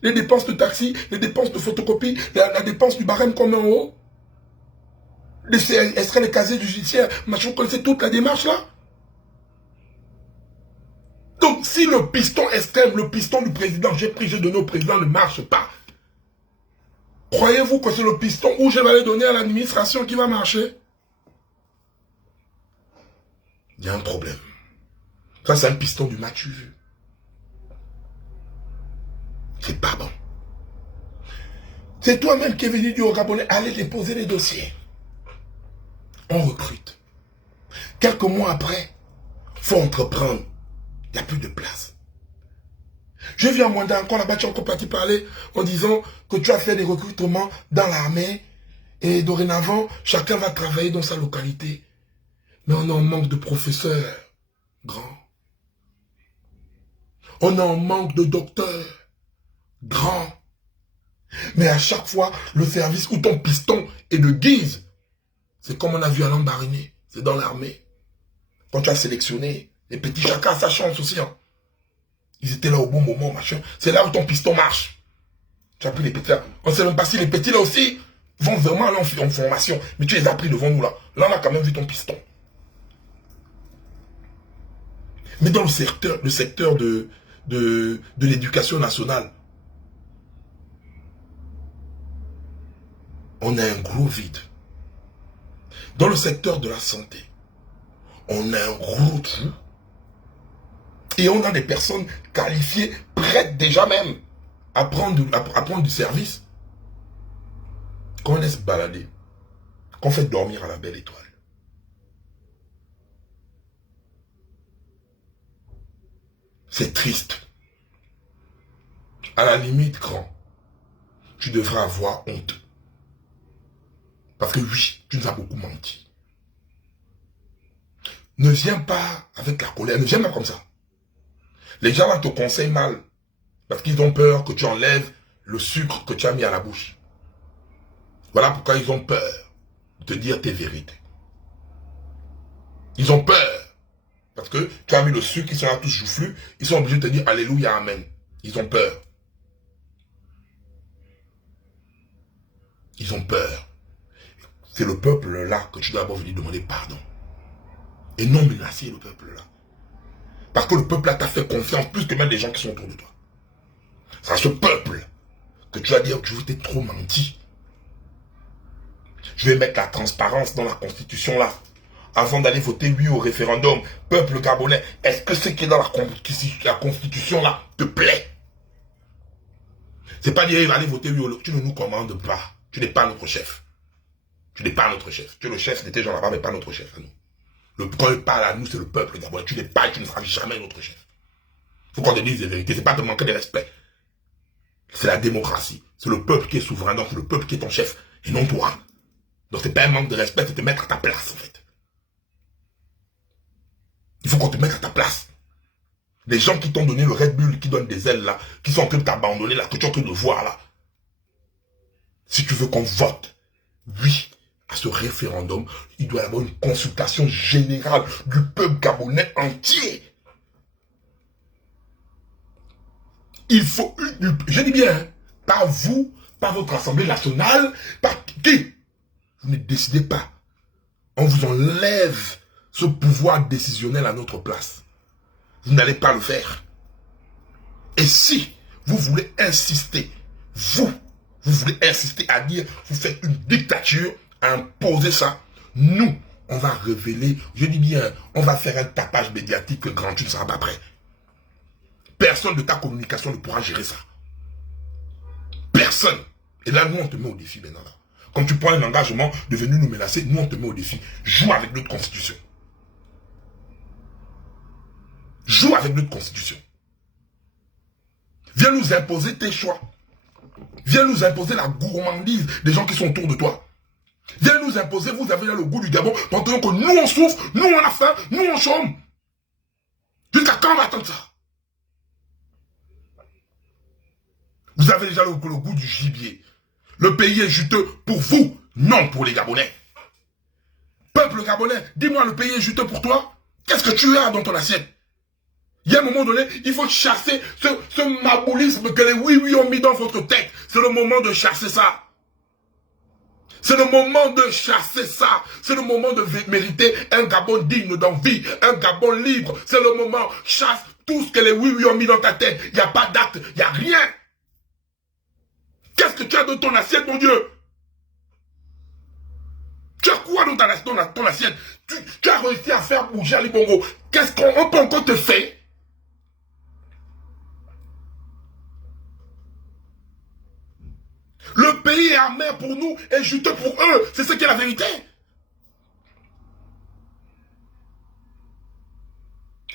Les dépenses de taxi, les dépenses de photocopie, la dépense du barème qu'on met en haut, extraire les casiers judiciaires, machin, vous connaissez toute la démarche là? Donc si le piston extrême, le piston du président, j'ai donné au président ne marche pas, croyez-vous que c'est le piston où je vais aller donner à l'administration qui va marcher? Il y a un problème. Ça, c'est un piston du Mathieu. C'est pas bon. C'est toi-même qui es venu dire aux Gabonais, allez déposer les dossiers. On recrute. Quelques mois après, il faut entreprendre. Il n'y a plus de place. Je viens à Mwanda, encore là-bas, tu as encore parti parler en disant que tu as fait des recrutements dans l'armée et dorénavant, chacun va travailler dans sa localité. Mais on est en manque de professeurs grands. On est en manque de docteurs grands. Mais à chaque fois, le service où ton piston est de guise, c'est comme on a vu à Lambaréné, c'est dans l'armée. Quand tu as sélectionné, les petits, chacun a sa chance aussi. Hein. Ils étaient là au bon moment, machin. C'est là où ton piston marche. Tu as pris les petits là. On ne sait même pas si les petits là aussi vont vraiment aller en formation. Mais tu les as pris devant nous là. Là, on a quand même vu ton piston. Mais dans le secteur de l'éducation nationale, on a un gros vide. Dans le secteur de la santé, on a un gros trou. Et on a des personnes qualifiées, prêtes déjà même à prendre du service. Qu'on laisse balader, qu'on fait dormir à la belle étoile. C'est triste. À la limite, grand, tu devrais avoir honte. Parce que oui, tu nous as beaucoup menti. Ne viens pas avec la colère, ne viens pas comme ça. Les gens là te conseillent mal. Parce qu'ils ont peur que tu enlèves le sucre que tu as mis à la bouche. Voilà pourquoi ils ont peur de te dire tes vérités. Ils ont peur. Parce que tu as mis le sucre, ils sont là tous joufflus, ils sont obligés de te dire Alléluia, Amen. Ils ont peur. Ils ont peur. C'est le peuple là que tu dois d'abord venir demander pardon. Et non menacer le peuple là. Parce que le peuple là t'a fait confiance plus que même les gens qui sont autour de toi. C'est à ce peuple que tu vas dire que tu t'es trop menti. Je vais mettre la transparence dans la constitution là. Avant d'aller voter oui au référendum, peuple gabonais, est-ce que ce qui est dans la constitution là te plaît? C'est pas dire aller voter oui au... Tu ne nous commandes pas. Tu n'es pas notre chef. Tu n'es pas notre chef. Tu es le chef de tes gens là-bas, mais pas notre chef à nous. Le peuple parle à nous, c'est le peuple gabonais. Tu n'es pas et tu ne seras jamais notre chef. Il faut qu'on te dise la vérité. C'est pas te manquer de respect. C'est la démocratie. C'est le peuple qui est souverain, donc c'est le peuple qui est ton chef, et non toi. Donc c'est pas un manque de respect, c'est te mettre à ta place, en fait. Il faut qu'on te mette à ta place. Les gens qui t'ont donné le Red Bull, qui donnent des ailes là, qui sont en train de t'abandonner là, que tu es en train de voir là. Si tu veux qu'on vote, oui, à ce référendum, il doit y avoir une consultation générale du peuple gabonais entier. Il faut une... Je dis bien, hein, pas vous, pas votre Assemblée nationale, pas qui. Vous ne décidez pas. On vous enlève ce pouvoir décisionnel à notre place. Vous n'allez pas le faire. Et si vous voulez insister, vous voulez insister à dire, vous faites une dictature, à imposer ça, nous, on va révéler, je dis bien, on va faire un tapage médiatique que grand, tu ne seras pas prêt. Personne de ta communication ne pourra gérer ça. Personne. Et là, nous, on te met au défi maintenant. Là. Quand tu prends un engagement de venir nous menacer, nous, on te met au défi. Joue avec notre constitution. Joue avec notre constitution. Viens nous imposer tes choix. Viens nous imposer la gourmandise des gens qui sont autour de toi. Viens nous imposer, vous avez là le goût du Gabon, pendant que nous on souffre, nous on a faim, nous on chôme. Jusqu'à quand on va attendre ça? Vous avez déjà le goût du gibier. Le pays est juteux pour vous, non pour les Gabonais. Peuple gabonais, dis-moi, le pays est juteux pour toi? Qu'est-ce que tu as dans ton assiette? Il y a un moment donné, il faut chasser ce maboulisme que les oui ont mis dans votre tête. C'est le moment de chasser ça. C'est le moment de chasser ça. C'est le moment de mériter un Gabon digne d'envie, un Gabon libre. C'est le moment, chasse tout ce que les oui ont mis dans ta tête. Il n'y a pas d'acte, il n'y a rien. Qu'est-ce que tu as dans ton assiette, mon Dieu? Tu as quoi dans ton assiette? Tu as réussi à faire bouger Ali Bongo. Qu'est-ce qu'on peut encore te faire? Le pays est amer pour nous et juteux pour eux. C'est ce qui est la vérité.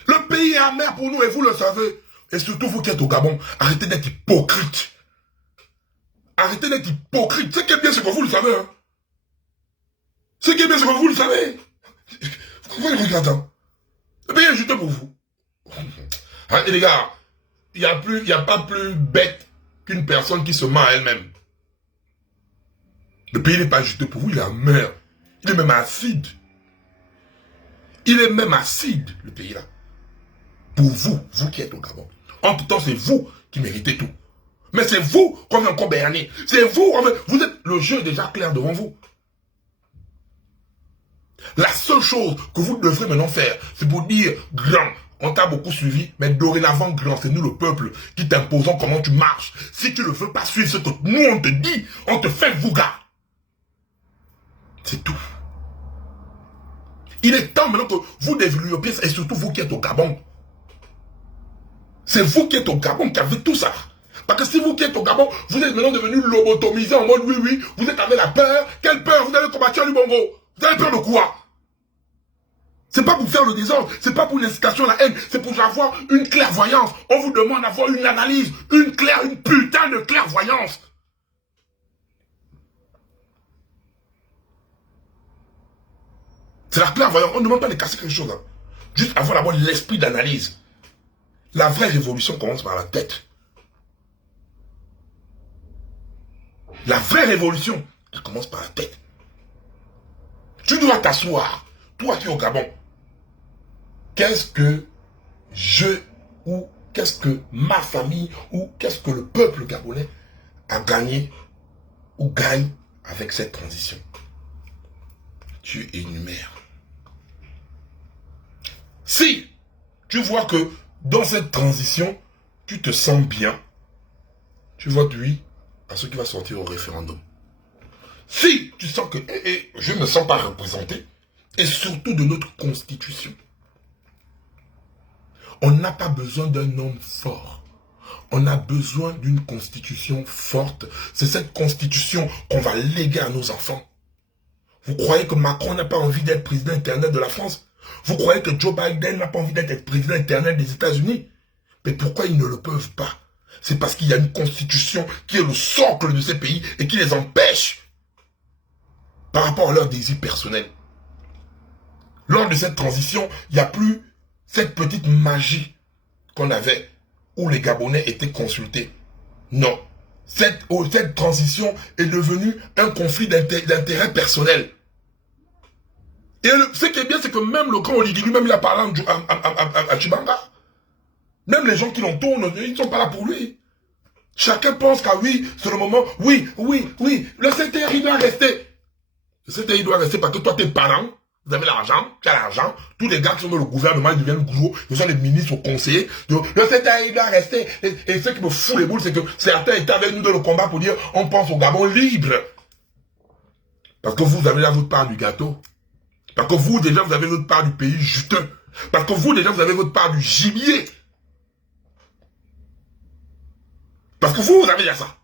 Le pays est amer pour nous et vous le savez. Et surtout vous qui êtes au Gabon, arrêtez d'être hypocrite. Arrêtez d'être hypocrite. Ce qui est bien, c'est que vous le savez. Hein. Ce qui est bien, c'est que vous le savez. Pourquoi je regarde ça? Le pays est juteux pour vous. Hein, et les gars, il n'y a pas plus bête qu'une personne qui se ment à elle-même. Le pays n'est pas juteux pour vous, il est amer. Il est même acide. Il est même acide, le pays là. Pour vous, vous qui êtes au Gabon. En tout temps, c'est vous qui méritez tout. Mais c'est vous qu'on vient encore berner. C'est vous, vous êtes, le jeu est déjà clair devant vous. La seule chose que vous devrez maintenant faire, c'est pour dire, grand, on t'a beaucoup suivi, mais dorénavant, grand, c'est nous le peuple qui t'imposons comment tu marches. Si tu ne veux pas suivre ce que nous on te dit, on te fait vouga. C'est tout. Il est temps maintenant que vous développiez, et surtout vous qui êtes au Gabon. C'est vous qui êtes au Gabon qui avez tout ça. Parce que si vous qui êtes au Gabon, vous êtes maintenant devenu lobotomisé en mode oui, vous êtes avec la peur. Quelle peur? Vous avez combattu à Lubongo. Vous avez peur de quoi? C'est pas pour faire le désordre, c'est pas pour l'incitation à la haine, c'est pour avoir une clairvoyance. On vous demande d'avoir une analyse, une putain de clairvoyance. C'est la clairvoyance. On ne demande pas de casser quelque chose. Hein. Juste avoir d'abord l'esprit d'analyse. La vraie révolution commence par la tête. La vraie révolution, elle commence par la tête. Tu dois t'asseoir, toi qui es au Gabon. Qu'est-ce que ou qu'est-ce que ma famille, ou qu'est-ce que le peuple gabonais a gagné ou gagne avec cette transition? Tu énumères. Si tu vois que dans cette transition, tu te sens bien, tu votes oui à ce qui va sortir au référendum. Si tu sens que je ne me sens pas représenté, et surtout de notre constitution, on n'a pas besoin d'un homme fort. On a besoin d'une constitution forte. C'est cette constitution qu'on va léguer à nos enfants. Vous croyez que Macron n'a pas envie d'être président éternel de la France? Vous croyez que Joe Biden n'a pas envie d'être président éternel des États-Unis? Mais pourquoi ils ne le peuvent pas? C'est parce qu'il y a une constitution qui est le socle de ces pays et qui les empêche par rapport à leurs désirs personnels. Lors de cette transition, il n'y a plus cette petite magie qu'on avait, où les Gabonais étaient consultés. Non. Cette transition est devenue un conflit d'intérêt personnel. Et ce qui est bien, c'est que même le grand Oligui lui-même, il a parlé à Tchibanga. Même les gens qui l'entourent, ils ne sont pas là pour lui. Chacun pense qu'à oui, c'est le moment, oui, le CTR, il doit rester. Le CTR, il doit rester parce que toi, tes parents, vous avez l'argent, tu as l'argent, tous les gars qui sont dans le gouvernement, ils deviennent gros, ils sont les ministres ou conseillers. Donc, le CTR, il doit rester. Et ce qui me fout les boules, c'est que certains étaient avec nous dans le combat pour dire, on pense au Gabon libre. Parce que vous avez là votre part du gâteau. Parce que vous, déjà, vous avez votre part du pays juteux. Parce que vous, déjà, vous avez votre part du gibier. Parce que vous avez déjà ça.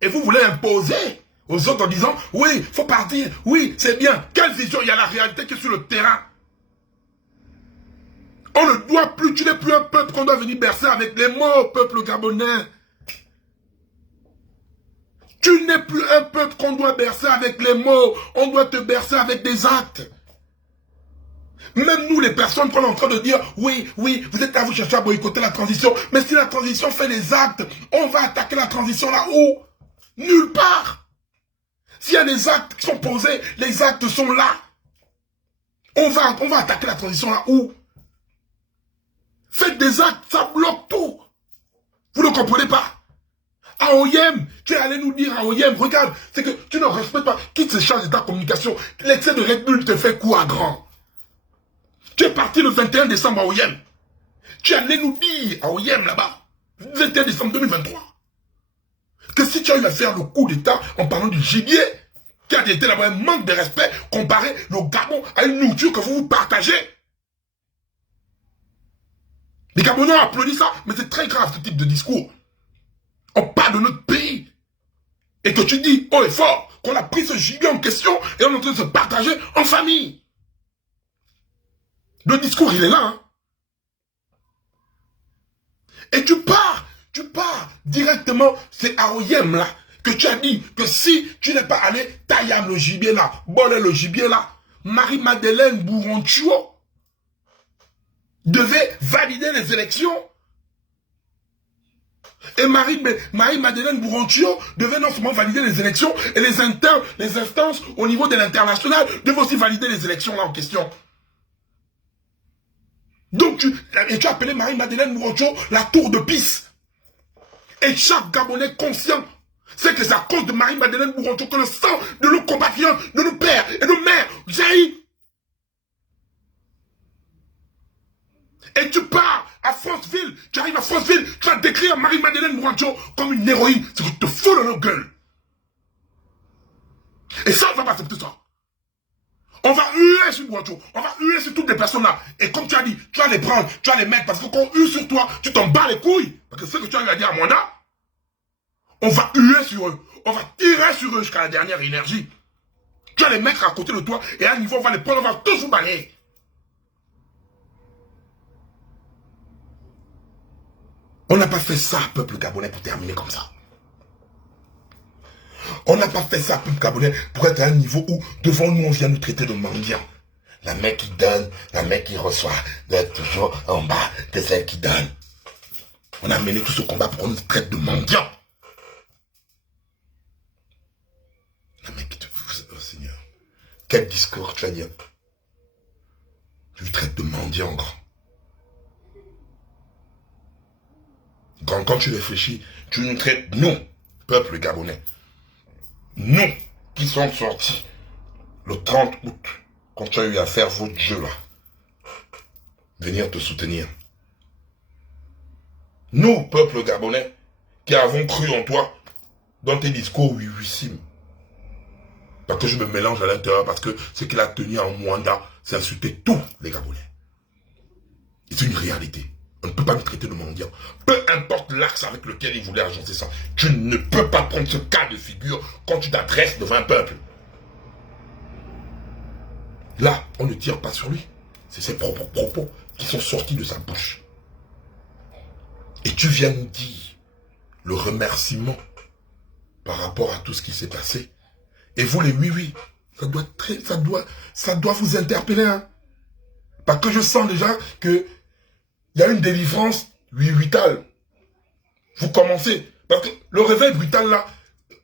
Et vous voulez imposer aux autres en disant, oui, il faut partir, oui, c'est bien. Quelle vision? Il y a la réalité qui est sur le terrain. On ne doit plus, tu n'es plus un peuple qu'on doit venir bercer avec les mots, peuple gabonais. Tu n'es plus un peuple qu'on doit bercer avec les mots, on doit te bercer avec des actes. Même nous, les personnes qu'on est en train de dire, oui, vous êtes à vous chercher à boycotter la transition. Mais si la transition fait les actes, on va attaquer la transition là où? Nulle part. S'il y a des actes qui sont posés, les actes sont là. On va attaquer la transition là où? Faites des actes, ça bloque tout. Vous ne comprenez pas? À Oyem, tu es allé nous dire à Oyem, regarde, c'est que tu ne respectes pas. Qui se charge de ta communication? L'excès de Red Bull te fait quoi grand? Tu es parti le 21 décembre à Oyem. Tu es allé nous dire à Oyem là-bas, 21 décembre 2023, que si tu as eu à faire le coup d'État en parlant du gibier, qui a été là-bas un manque de respect comparé le Gabon à une nourriture que vous partagez. Les Gabonais ont applaudi ça, mais c'est très grave ce type de discours. On parle de notre pays. Et que tu dis haut et fort qu'on a pris ce gibier en question et on est en train de se partager en famille. Le discours, il est là. Hein. Et tu pars directement, c'est à Oyem là, que tu as dit que si tu n'es pas allé, Tayam le gibier là, Bolé le gibier là, Marie-Madeleine Bourontuo devait valider les élections. Et Marie-Madeleine Bourontuo devait non seulement valider les élections, et les instances au niveau de l'international devaient aussi valider les élections là en question. Donc tu as appelé Marie-Madeleine Bourontuo la tour de Pise. Et chaque Gabonais conscient sait que c'est à cause de Marie-Madeleine Bourontuo que le sang de nos compatriotes, de nos pères et de nos mères jaillit. Et tu pars à Franceville, tu arrives à Franceville, tu vas décrire Marie-Madeleine Bourontuo comme une héroïne, c'est que tu te fous dans nos gueules. Et ça, on va pas accepter ça. On va huer sur Bourontuo, on va huer sur toutes les personnes là. Et comme tu as dit, tu vas les prendre, tu vas les mettre, parce que quand on hue sur toi, tu t'en bats les couilles. Parce que ce que tu as eu à dire à Mwanda, on va huer sur eux, on va tirer sur eux jusqu'à la dernière énergie. Tu vas les mettre à côté de toi, et à un niveau, on va les prendre, on va tous vous balayer. On n'a pas fait ça, peuple gabonais, pour terminer comme ça. On n'a pas fait ça, peuple gabonais, pour être à un niveau où, devant nous, on vient nous traiter de mendiants. La main qui donne, la main qui reçoit, doit être toujours en bas de celle qui donne. On a mené tout ce combat pour qu'on nous traite de mendiants. La main qui te... Oh Seigneur, quel discours tu vas dire? Tu nous traites de mendiants, grand. Quand tu réfléchis, tu nous traites, nous, peuple gabonais, nous qui sommes sortis le 30 août, quand tu as eu à faire votre jeu là, venir te soutenir. Nous, peuple gabonais, qui avons cru en toi, dans tes discours oui-oui-simes. Parce que je me mélange à l'intérieur, parce que ce qu'il a tenu en Mwanda, c'est insulter tous les Gabonais. C'est une réalité. On ne peut pas nous traiter de mendiants. Peu importe l'axe avec lequel il voulait agencer ça. Tu ne peux pas prendre ce cas de figure quand tu t'adresses devant un peuple. Là, on ne tire pas sur lui. C'est ses propres propos qui sont sortis de sa bouche. Et tu viens nous dire le remerciement par rapport à tout ce qui s'est passé. Et vous les oui, ça doit vous interpeller. Hein? Parce que je sens déjà que il y a une délivrance brutale. Vous commencez. Parce que le réveil brutal là,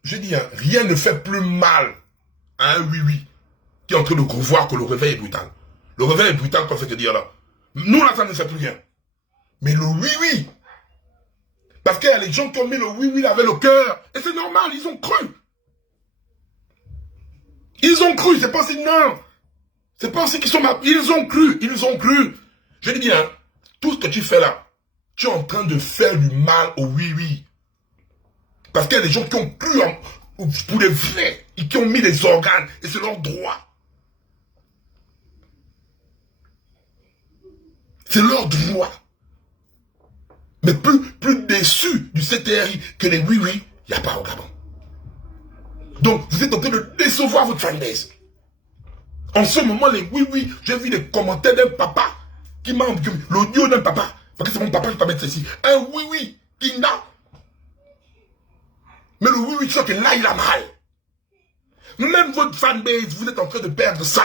je dis, hein, rien ne fait plus mal à un oui-oui qui est en train de voir que le réveil est brutal. Le réveil est brutal, comme c'est que dire là. Nous là, ça ne fait plus rien. Mais le oui-oui, parce qu'il y a les gens qui ont mis le oui-oui avec le cœur. Et c'est normal, ils ont cru. Ils ont cru, c'est pas si non. C'est pas aussi qu'ils sont mal. Ils ont cru, ils ont cru. Je dis bien, tout ce que tu fais là, tu es en train de faire du mal au oui-oui. Parce qu'il y a des gens qui ont cru pour les vrais, et qui ont mis des organes, et c'est leur droit. C'est leur droit. Mais plus déçus du CTRI que les oui-oui, il n'y a pas au Gabon. Donc, vous êtes en train de décevoir votre fanbase. En ce moment, les oui-oui, j'ai vu les commentaires d'un papa qui m'a envoyé l'audio d'un papa. Parce que c'est mon papa qui va mettre ceci. Un oui-oui qui n'a. Mais le oui-oui, tu sais que là, il a mal. Même votre fanbase, vous êtes en train de perdre ça.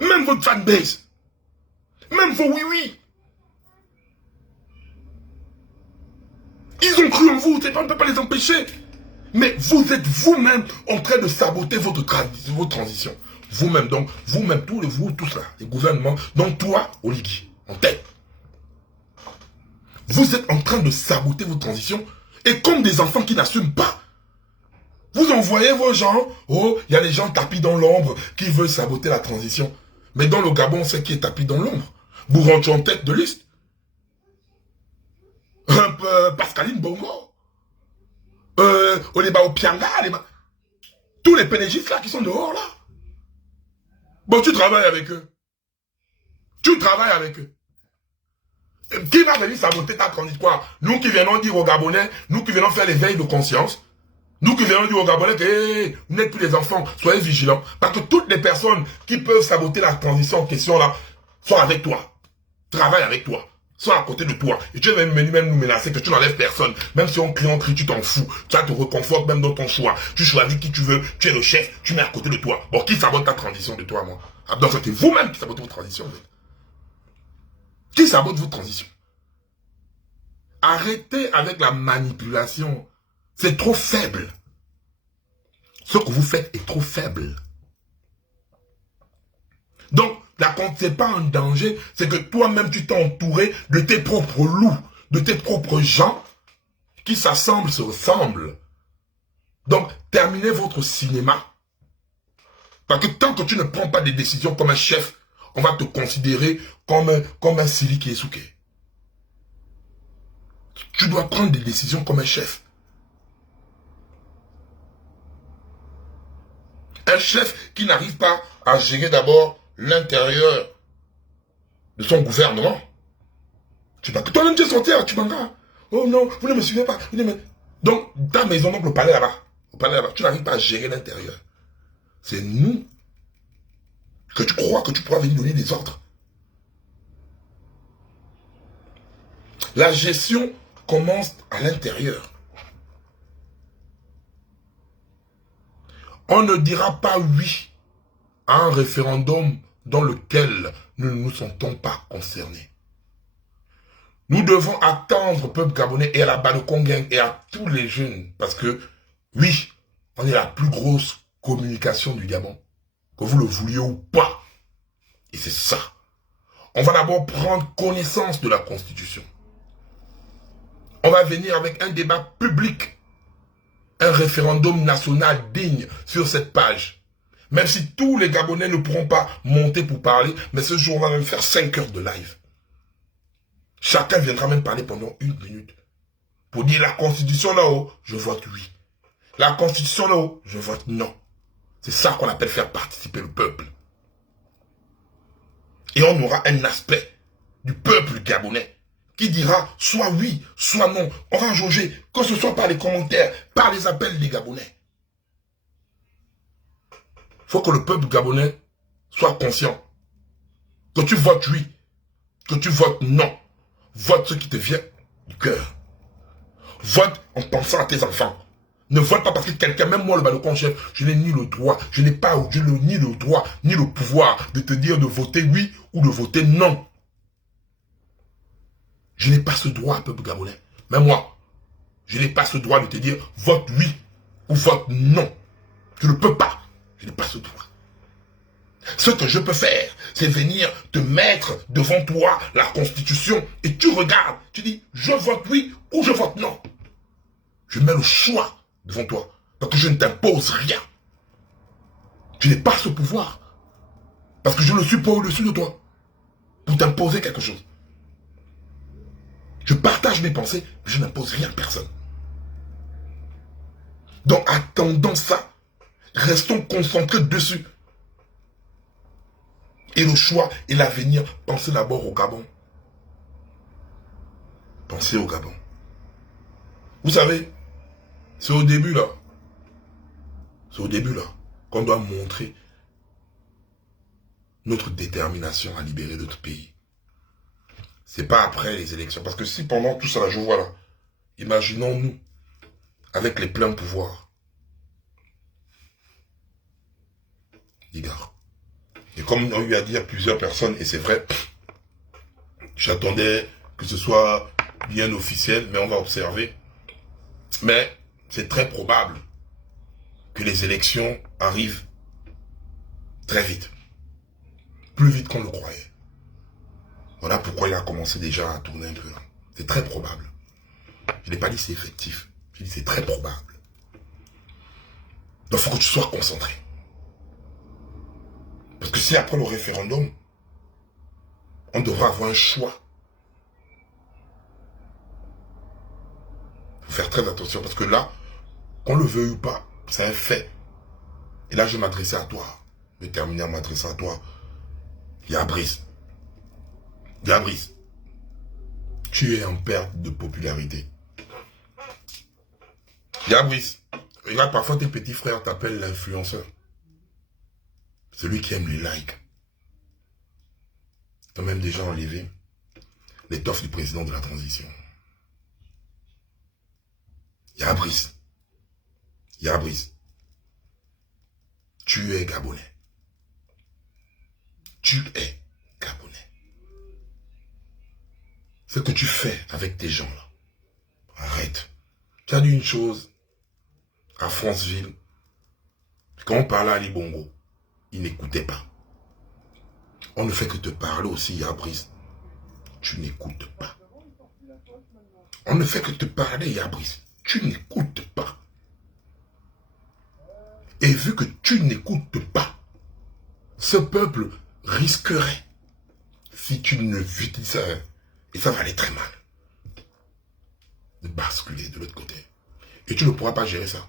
Même votre fanbase. Même vos oui-oui. Ils ont cru en vous, on ne peut pas les empêcher. Mais vous êtes vous-même en train de saboter votre transition. Vous-même, donc, vous-même, tous là, les gouvernements, donc toi, Oligui, en tête. Vous êtes en train de saboter votre transition, et comme des enfants qui n'assument pas, vous envoyez vos gens, oh, il y a des gens tapis dans l'ombre qui veulent saboter la transition. Mais dans le Gabon, c'est qui est tapis dans l'ombre. Bourancho en tête de liste. Pascaline Bongo. Oleba Opianga, tous les pénégistes là qui sont dehors là. Bon, tu travailles avec eux. Tu travailles avec eux. Qui va venir saboter ta transitoire? Nous qui venons dire aux Gabonais, nous qui venons faire les veilles de conscience, nous qui venons dire aux Gabonais que hey, vous n'êtes plus les enfants, soyez vigilants. Parce que toutes les personnes qui peuvent saboter la transition en question là, sont avec toi. Travaillent avec toi. Sont à côté de toi. Et tu vas même nous menacer que tu n'enlèves personne. Même si on crie, tu t'en fous. Ça te reconforte même dans ton choix. Tu choisis qui tu veux. Tu es le chef. Tu mets à côté de toi. Bon, qui sabote ta transition de toi, moi? Ah, donc c'est vous-même qui sabotez votre transition, en fait. Qui sabote votre transition? Arrêtez avec la manipulation. C'est trop faible. Ce que vous faites est trop faible. Donc, c'est pas un danger, c'est que toi-même tu t'es entouré de tes propres loups, de tes propres gens qui s'assemblent, se ressemblent. Donc, terminez votre cinéma. Parce que tant que tu ne prends pas des décisions comme un chef, on va te considérer comme un Sili Keisuke. Tu dois prendre des décisions comme un chef. Un chef qui n'arrive pas à gérer d'abord l'intérieur de son gouvernement. Tu vas que toi-même tu es sorti à Tchibanga. Oh non, vous ne me suivez pas. Donc, ta maison, donc le palais là-bas, tu n'arrives pas à gérer l'intérieur. C'est nous que tu crois que tu pourras venir donner des ordres. La gestion commence à l'intérieur. On ne dira pas oui à un référendum dans lequel nous ne nous sentons pas concernés. Nous devons attendre au peuple gabonais et à la Banokongen et à tous les jeunes, parce que, oui, on est la plus grosse communication du Gabon, que vous le vouliez ou pas. Et c'est ça. On va d'abord prendre connaissance de la Constitution. On va venir avec un débat public, un référendum national digne sur cette page. Même si tous les Gabonais ne pourront pas monter pour parler, mais ce jour, on va même faire 5 heures de live. Chacun viendra même parler pendant 1 minute. Pour dire la Constitution là-haut, je vote oui. La Constitution là-haut, je vote non. C'est ça qu'on appelle faire participer le peuple. Et on aura un aspect du peuple gabonais qui dira soit oui, soit non. On va jauger, que ce soit par les commentaires, par les appels des Gabonais. Il faut que le peuple gabonais soit conscient. Que tu votes oui, que tu votes non. Vote ce qui te vient du cœur. Vote en pensant à tes enfants. Ne vote pas parce que quelqu'un, même moi le Balocon chef, je n'ai ni le droit, je n'ai pas ni le droit, ni le pouvoir de te dire de voter oui ou de voter non. Je n'ai pas ce droit, peuple gabonais. Même moi, je n'ai pas ce droit de te dire vote oui ou vote non. Je ne peux pas. Je n'ai pas ce droit. Ce que je peux faire, c'est venir te mettre devant toi la Constitution et tu regardes, tu dis je vote oui ou je vote non. Je mets le choix devant toi parce que je ne t'impose rien. Tu n'es pas ce pouvoir parce que je ne suis pas au-dessus de toi pour t'imposer quelque chose. Je partage mes pensées, mais je n'impose rien à personne. Donc attendons ça, restons concentrés dessus. Et le choix et l'avenir, pensez d'abord au Gabon. Pensez au Gabon. Vous savez, c'est au début là. C'est au début là qu'on doit montrer notre détermination à libérer notre pays. C'est pas après les élections. Parce que si pendant tout ça, je vois là, imaginons-nous, avec les pleins pouvoirs. Les gars. Et comme on lui a dit à plusieurs personnes, et c'est vrai, j'attendais que ce soit bien officiel, mais on va observer. Mais c'est très probable que les élections arrivent très vite. Plus vite qu'on le croyait. Voilà pourquoi il a commencé déjà à tourner un peu là. C'est très probable. Je n'ai pas dit c'est effectif. Je dis c'est très probable. Donc il faut que tu sois concentré. Parce que si après le référendum, on devra avoir un choix. Il faut faire très attention parce que là, qu'on le veuille ou pas, c'est un fait. Et là, je vais m'adresser à toi. Je vais terminer en m'adressant à toi. Yabrice. Yabrice. Tu es en perte de popularité. Yabrice. Regarde, parfois tes petits frères t'appellent l'influenceur. Celui qui aime les likes. Quand même déjà enlevé l'étoffe du président de la transition. Yabrice. Yabrice. Tu es Gabonais. Tu es Gabonais. Ce que tu fais avec tes gens là, arrête. Tu as dit une chose à Franceville. Quand on parlait à Ali Bongo, il n'écoutait pas. On ne fait que te parler aussi, Yabrice. Tu n'écoutes pas. On ne fait que te parler, Yabrice. Tu n'écoutes pas. Et vu que tu n'écoutes pas, ce peuple risquerait, si tu ne dis ça, et ça va aller très mal, de basculer de l'autre côté. Et tu ne pourras pas gérer ça.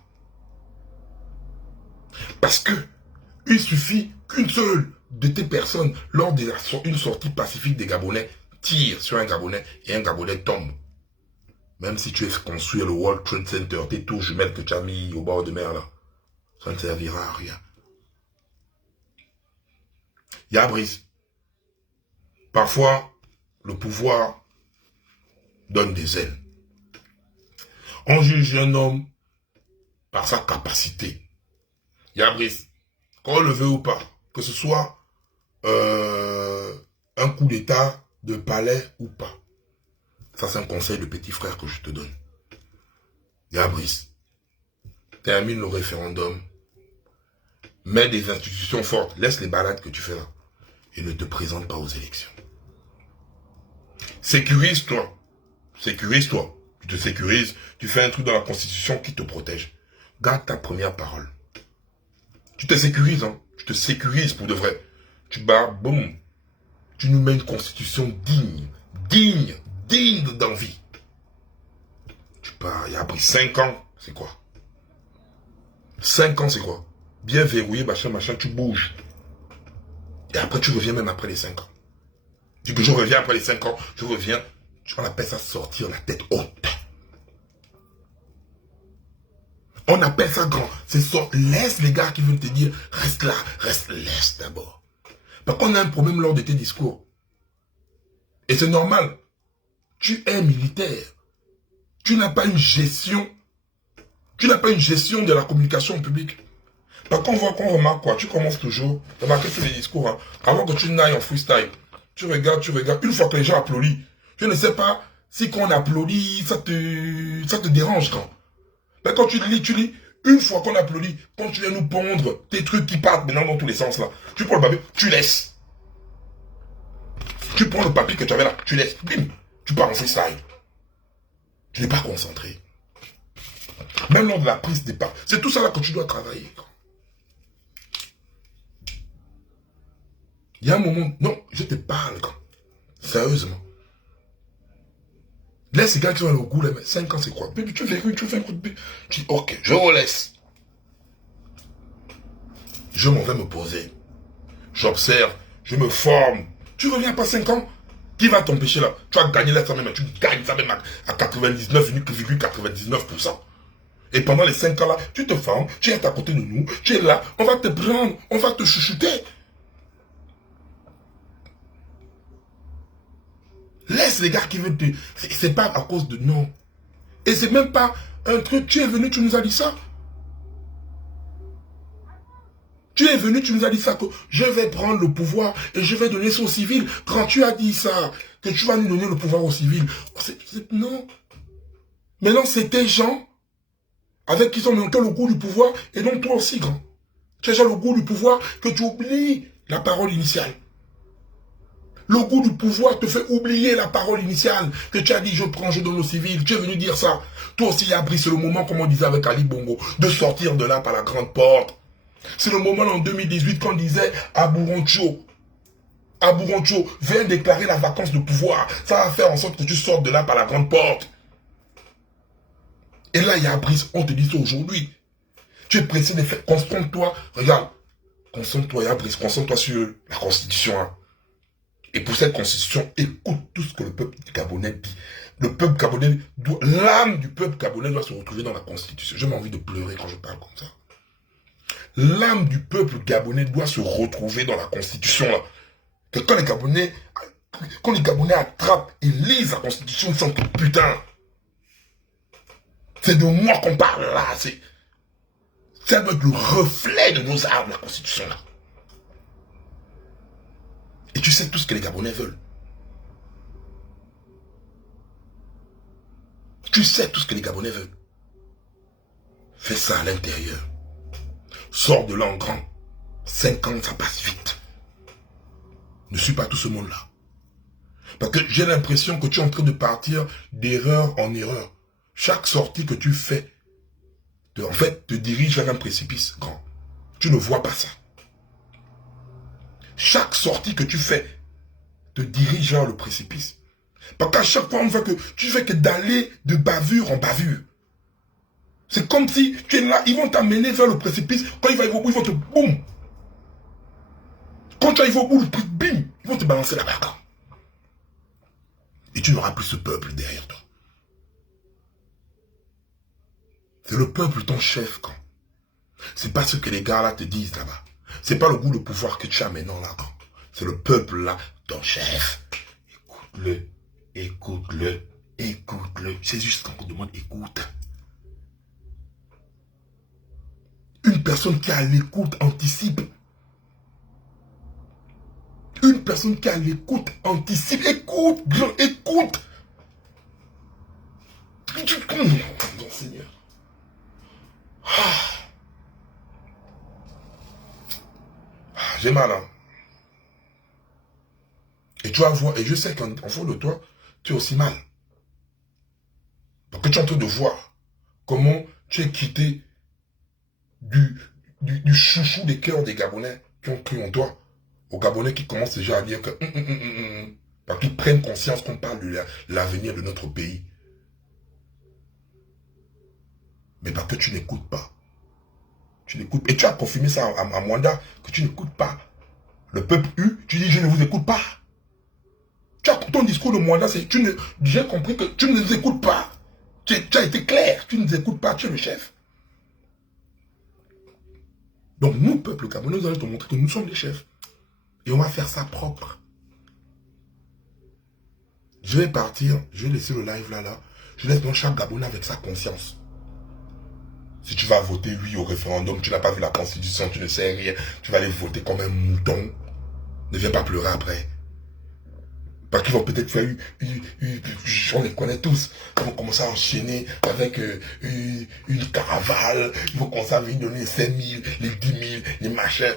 Parce que il suffit qu'une seule de tes personnes, lors d'une sortie pacifique des Gabonais, tire sur un Gabonais et un Gabonais tombe. Même si tu es construit le World Trade Center, tes tours jumelles que tu as mis au bord de mer là, ça ne servira à rien. Yabrice. Parfois, le pouvoir donne des ailes. On juge un homme par sa capacité. Yabrice, qu'on le veut ou pas, que ce soit un coup d'état de palais ou pas. Ça, c'est un conseil de petit frère que je te donne. Yabrice, termine le référendum, mets des institutions fortes, laisse les balades que tu fais là, et ne te présente pas aux élections. Sécurise-toi. Sécurise-toi. Tu te sécurises, tu fais un truc dans la Constitution qui te protège. Garde ta première parole. Tu te sécurises, hein. Tu te sécurises pour de vrai. Tu bats, boum. Tu nous mets une Constitution digne d'envie. Tu pars, il y a pris 5 ans, c'est quoi? 5 ans, c'est quoi? Bien verrouillé, machin, tu bouges. Et après, tu reviens même après les 5 ans. Tu dis que je reviens après les 5 ans, je reviens, on appelle ça sortir la tête haute. On appelle ça grand. C'est ça, laisse les gars qui veulent te dire, reste là, laisse d'abord. Parce qu'on a un problème lors de tes discours. Et c'est normal. Tu es militaire. Tu n'as pas une gestion Tu n'as pas une gestion de la communication publique. Par contre, qu'on remarque quoi, tu commences toujours, remarquez tous les discours, hein, avant que tu n'ailles en freestyle. Tu regardes, une fois que les gens applaudissent, je ne sais pas si quand on applaudit, ça te dérange quand. Mais quand tu lis, une fois qu'on applaudit, quand tu viens nous pondre tes trucs qui partent maintenant dans tous les sens là, tu prends le papier, tu laisses. Tu prends le papier que tu avais là, tu laisses, bim, tu pars en freestyle. Tu n'es pas concentré. Même lors de la prise de départ, c'est tout ça là que tu dois travailler. Il y a un moment, non, je te parle quand. Sérieusement. Laisse ces gars qui ont le goût, là, mais 5 ans c'est quoi? Baby, tu fais un coup de bébé. Tu dis, ok, je vous laisse. Je m'en vais me poser. J'observe, je me forme. Tu reviens pas 5 ans? Qui va t'empêcher là? Tu vas gagner là, ça même, tu gagnes ça même à 99,99%. Et pendant les 5 ans là, tu te formes, tu es à côté de nous, tu es là, on va te prendre, on va te chouchouter. Laisse les gars qui veulent te... C'est pas à cause de non. Et c'est même pas un truc, tu es venu, tu nous as dit ça. Tu es venu, tu nous as dit ça, que je vais prendre le pouvoir et je vais donner ça aux civils. Quand tu as dit ça, que tu vas nous donner le pouvoir aux civils, non. Maintenant, c'est tes gens avec qui ils ont monté le goût du pouvoir et donc toi aussi, grand. Tu as déjà le goût du pouvoir que tu oublies la parole initiale. Le goût du pouvoir te fait oublier la parole initiale que tu as dit, je prends, je donne aux civils. Tu es venu dire ça. Toi aussi, Yabri, c'est le moment, comme on disait avec Ali Bongo, de sortir de là par la grande porte. C'est le moment en 2018 qu'on disait Abouroncho vient déclarer la vacance de pouvoir. Ça va faire en sorte que tu sortes de là par la grande porte. Et là, Yabri, on te dit ça aujourd'hui. Tu es pressé de faire. Concentre-toi. Regarde. Concentre-toi, Yabri. Concentre-toi sur la Constitution. Hein. Et pour cette constitution, écoute tout ce que le peuple gabonais dit. Le peuple gabonais, l'âme du peuple gabonais doit se retrouver dans la constitution. J'ai envie de pleurer quand je parle comme ça. L'âme du peuple gabonais doit se retrouver dans la constitution là. Que quand les Gabonais attrapent et lisent la constitution, ils sentent que putain, c'est de moi qu'on parle là. Ça doit être le reflet de nos armes, la constitution là. Et tu sais tout ce que les Gabonais veulent. Tu sais tout ce que les Gabonais veulent. Fais ça à l'intérieur. Sors de là en grand. 5 ans, ça passe vite. Ne suis pas tout ce monde-là. Parce que j'ai l'impression que tu es en train de partir d'erreur en erreur. Chaque sortie que tu fais, en fait, te dirige vers un précipice grand. Tu ne vois pas ça. Chaque sortie que tu fais te dirige vers le précipice. Parce qu'à chaque fois, on voit que tu fais que d'aller de bavure en bavure. C'est comme si tu es là, ils vont t'amener vers le précipice. Quand ils vont au bout, ils vont te boum. Quand tu arrives au bout, bim, ils vont te balancer là-bas. Et tu n'auras plus ce peuple derrière toi. C'est le peuple ton chef, quand. C'est pas ce que les gars là te disent là-bas. C'est pas le goût de pouvoir que tu as maintenant là, quand. C'est le peuple là, ton chef. Écoute-le, écoute-le, écoute-le. C'est juste quand on demande écoute. Une personne qui a l'écoute anticipe. Une personne qui a l'écoute anticipe. Écoute, grand, écoute. Mon Seigneur. J'ai mal, hein. Et tu vas voir, et je sais qu'en fond de toi, tu es aussi mal. Parce que tu es en train de voir comment tu es quitté du chouchou des cœurs des Gabonais qui ont cru en toi, aux Gabonais qui commencent déjà à dire que parce qu'ils prennent conscience qu'on parle de l'avenir de notre pays. Mais parce que tu n'écoutes pas. Tu n'écoutes. Et tu as confirmé ça à Mwanda, que tu n'écoutes pas. Le peuple tu dis je ne vous écoute pas. Tu as ton discours de Mwanda, c'est j'ai compris que tu ne nous écoutes pas. Tu as été clair, tu ne nous écoutes pas, tu es le chef. Donc nous, peuple gabonais, nous allons te montrer que nous sommes les chefs. Et on va faire ça propre. Je vais partir, je vais laisser le live là. Je laisse mon chaque Gabonais avec sa conscience. Si tu vas voter oui au référendum, tu n'as pas vu la constitution, tu ne sais rien, tu vas aller voter comme un mouton. Ne viens pas pleurer après. Parce qu'ils vont peut-être faire on les connaît tous. Ils vont commencer à enchaîner avec une caravane. Ils vont commencer à venir donner les 5 000, les 10 000, les machins.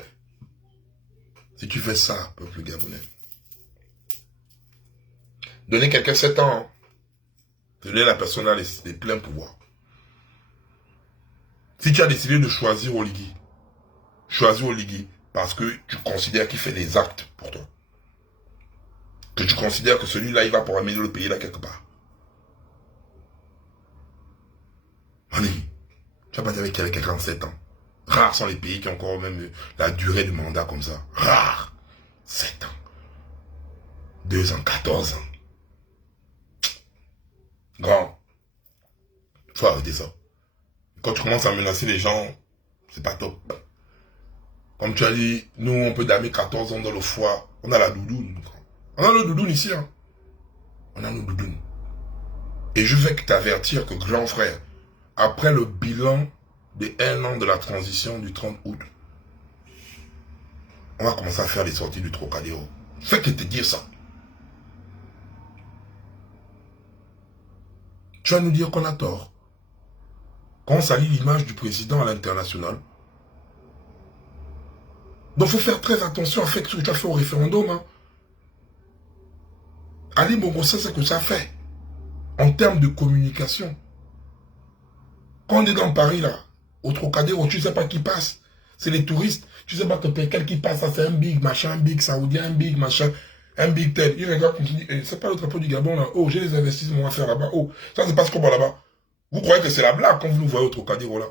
Si tu fais ça, peuple gabonais, donner quelqu'un 7 ans, hein. Donner la personne à les pleins pouvoirs. Si tu as décidé de choisir Oligui, choisis Oligui parce que tu considères qu'il fait des actes pour toi. Que tu considères que celui-là, il va pour amener le pays là quelque part. Allez, tu vas pas dire avec quelqu'un qui a 47 ans. Rares sont les pays qui ont encore même la durée de mandat comme ça. Rares. 7 ans. 2 ans, 14 ans. Grand. Faut arrêter ça. Quand tu commences à menacer les gens, c'est pas top. Comme tu as dit, nous on peut damer 14 ans dans le foie. On a la doudoune. On a le doudoune ici. Hein. On a nos doudounes. Et je vais t'avertir que grand frère, après le bilan de 1 an de la transition du 30 août, on va commencer à faire les sorties du Trocadéro. Fais que te dire ça. Tu vas nous dire qu'on a tort. Quand on salit l'image du président à l'international. Donc il faut faire très attention à ce que tu as fait au référendum. Hein. Ali Bongo, c'est ce que ça fait. En termes de communication. Quand on est dans Paris, là, au Trocadéro, tu ne sais pas qui passe. C'est les touristes. Tu ne sais pas quel qui passe. Ça, c'est un big machin, un big saoudien, un big machin, un big tel. Il regarde comme tu dis, c'est pas le drapeau du Gabon, là. Oh, j'ai des investissements à faire là-bas. Oh, ça, c'est pas ce qu'on voit là-bas. Vous croyez que c'est la blague quand vous nous voyez au Trocadéro, là.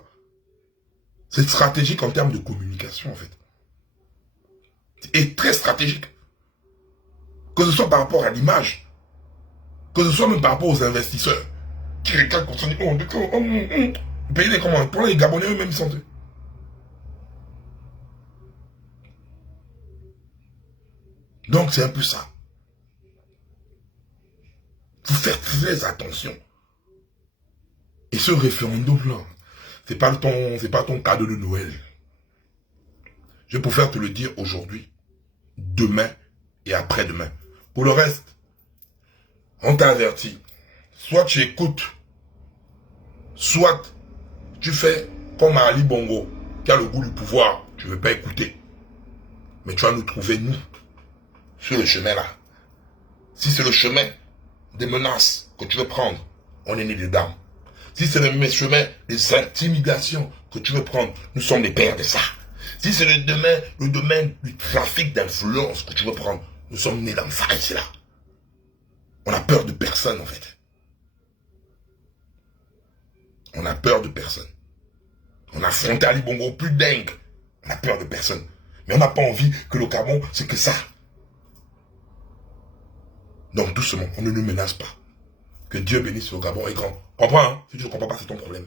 C'est stratégique en termes de communication, en fait. Et très stratégique. Que ce soit par rapport à l'image. Que ce soit même par rapport aux investisseurs. Qui regardent comme ça, le pays est comment? Pour les Gabonais eux-mêmes, ils sont... Donc c'est un peu ça. Faut faire très attention. Et ce référendum-là, c'est pas ton cadeau de Noël. Je préfère te le dire aujourd'hui, demain et après-demain. Pour le reste, on t'a averti. Soit tu écoutes, soit tu fais comme Ali Bongo, qui a le goût du pouvoir. Tu ne veux pas écouter. Mais tu vas nous trouver, nous, sur le chemin là. Si c'est le chemin des menaces que tu veux prendre, on est né dedans. Si c'est le chemin des intimidations que tu veux prendre, nous sommes les pères de ça. Si c'est le domaine du trafic d'influence que tu veux prendre, nous sommes nés dans ça ici là. On a peur de personne en fait. On a peur de personne. On a affronté Ali Bongo plus dingue. On a peur de personne. Mais on n'a pas envie que le Gabon, c'est que ça. Donc doucement, on ne nous menace pas. Que Dieu bénisse le Gabon est grand. Comprends, hein? Si tu ne comprends pas, c'est ton problème.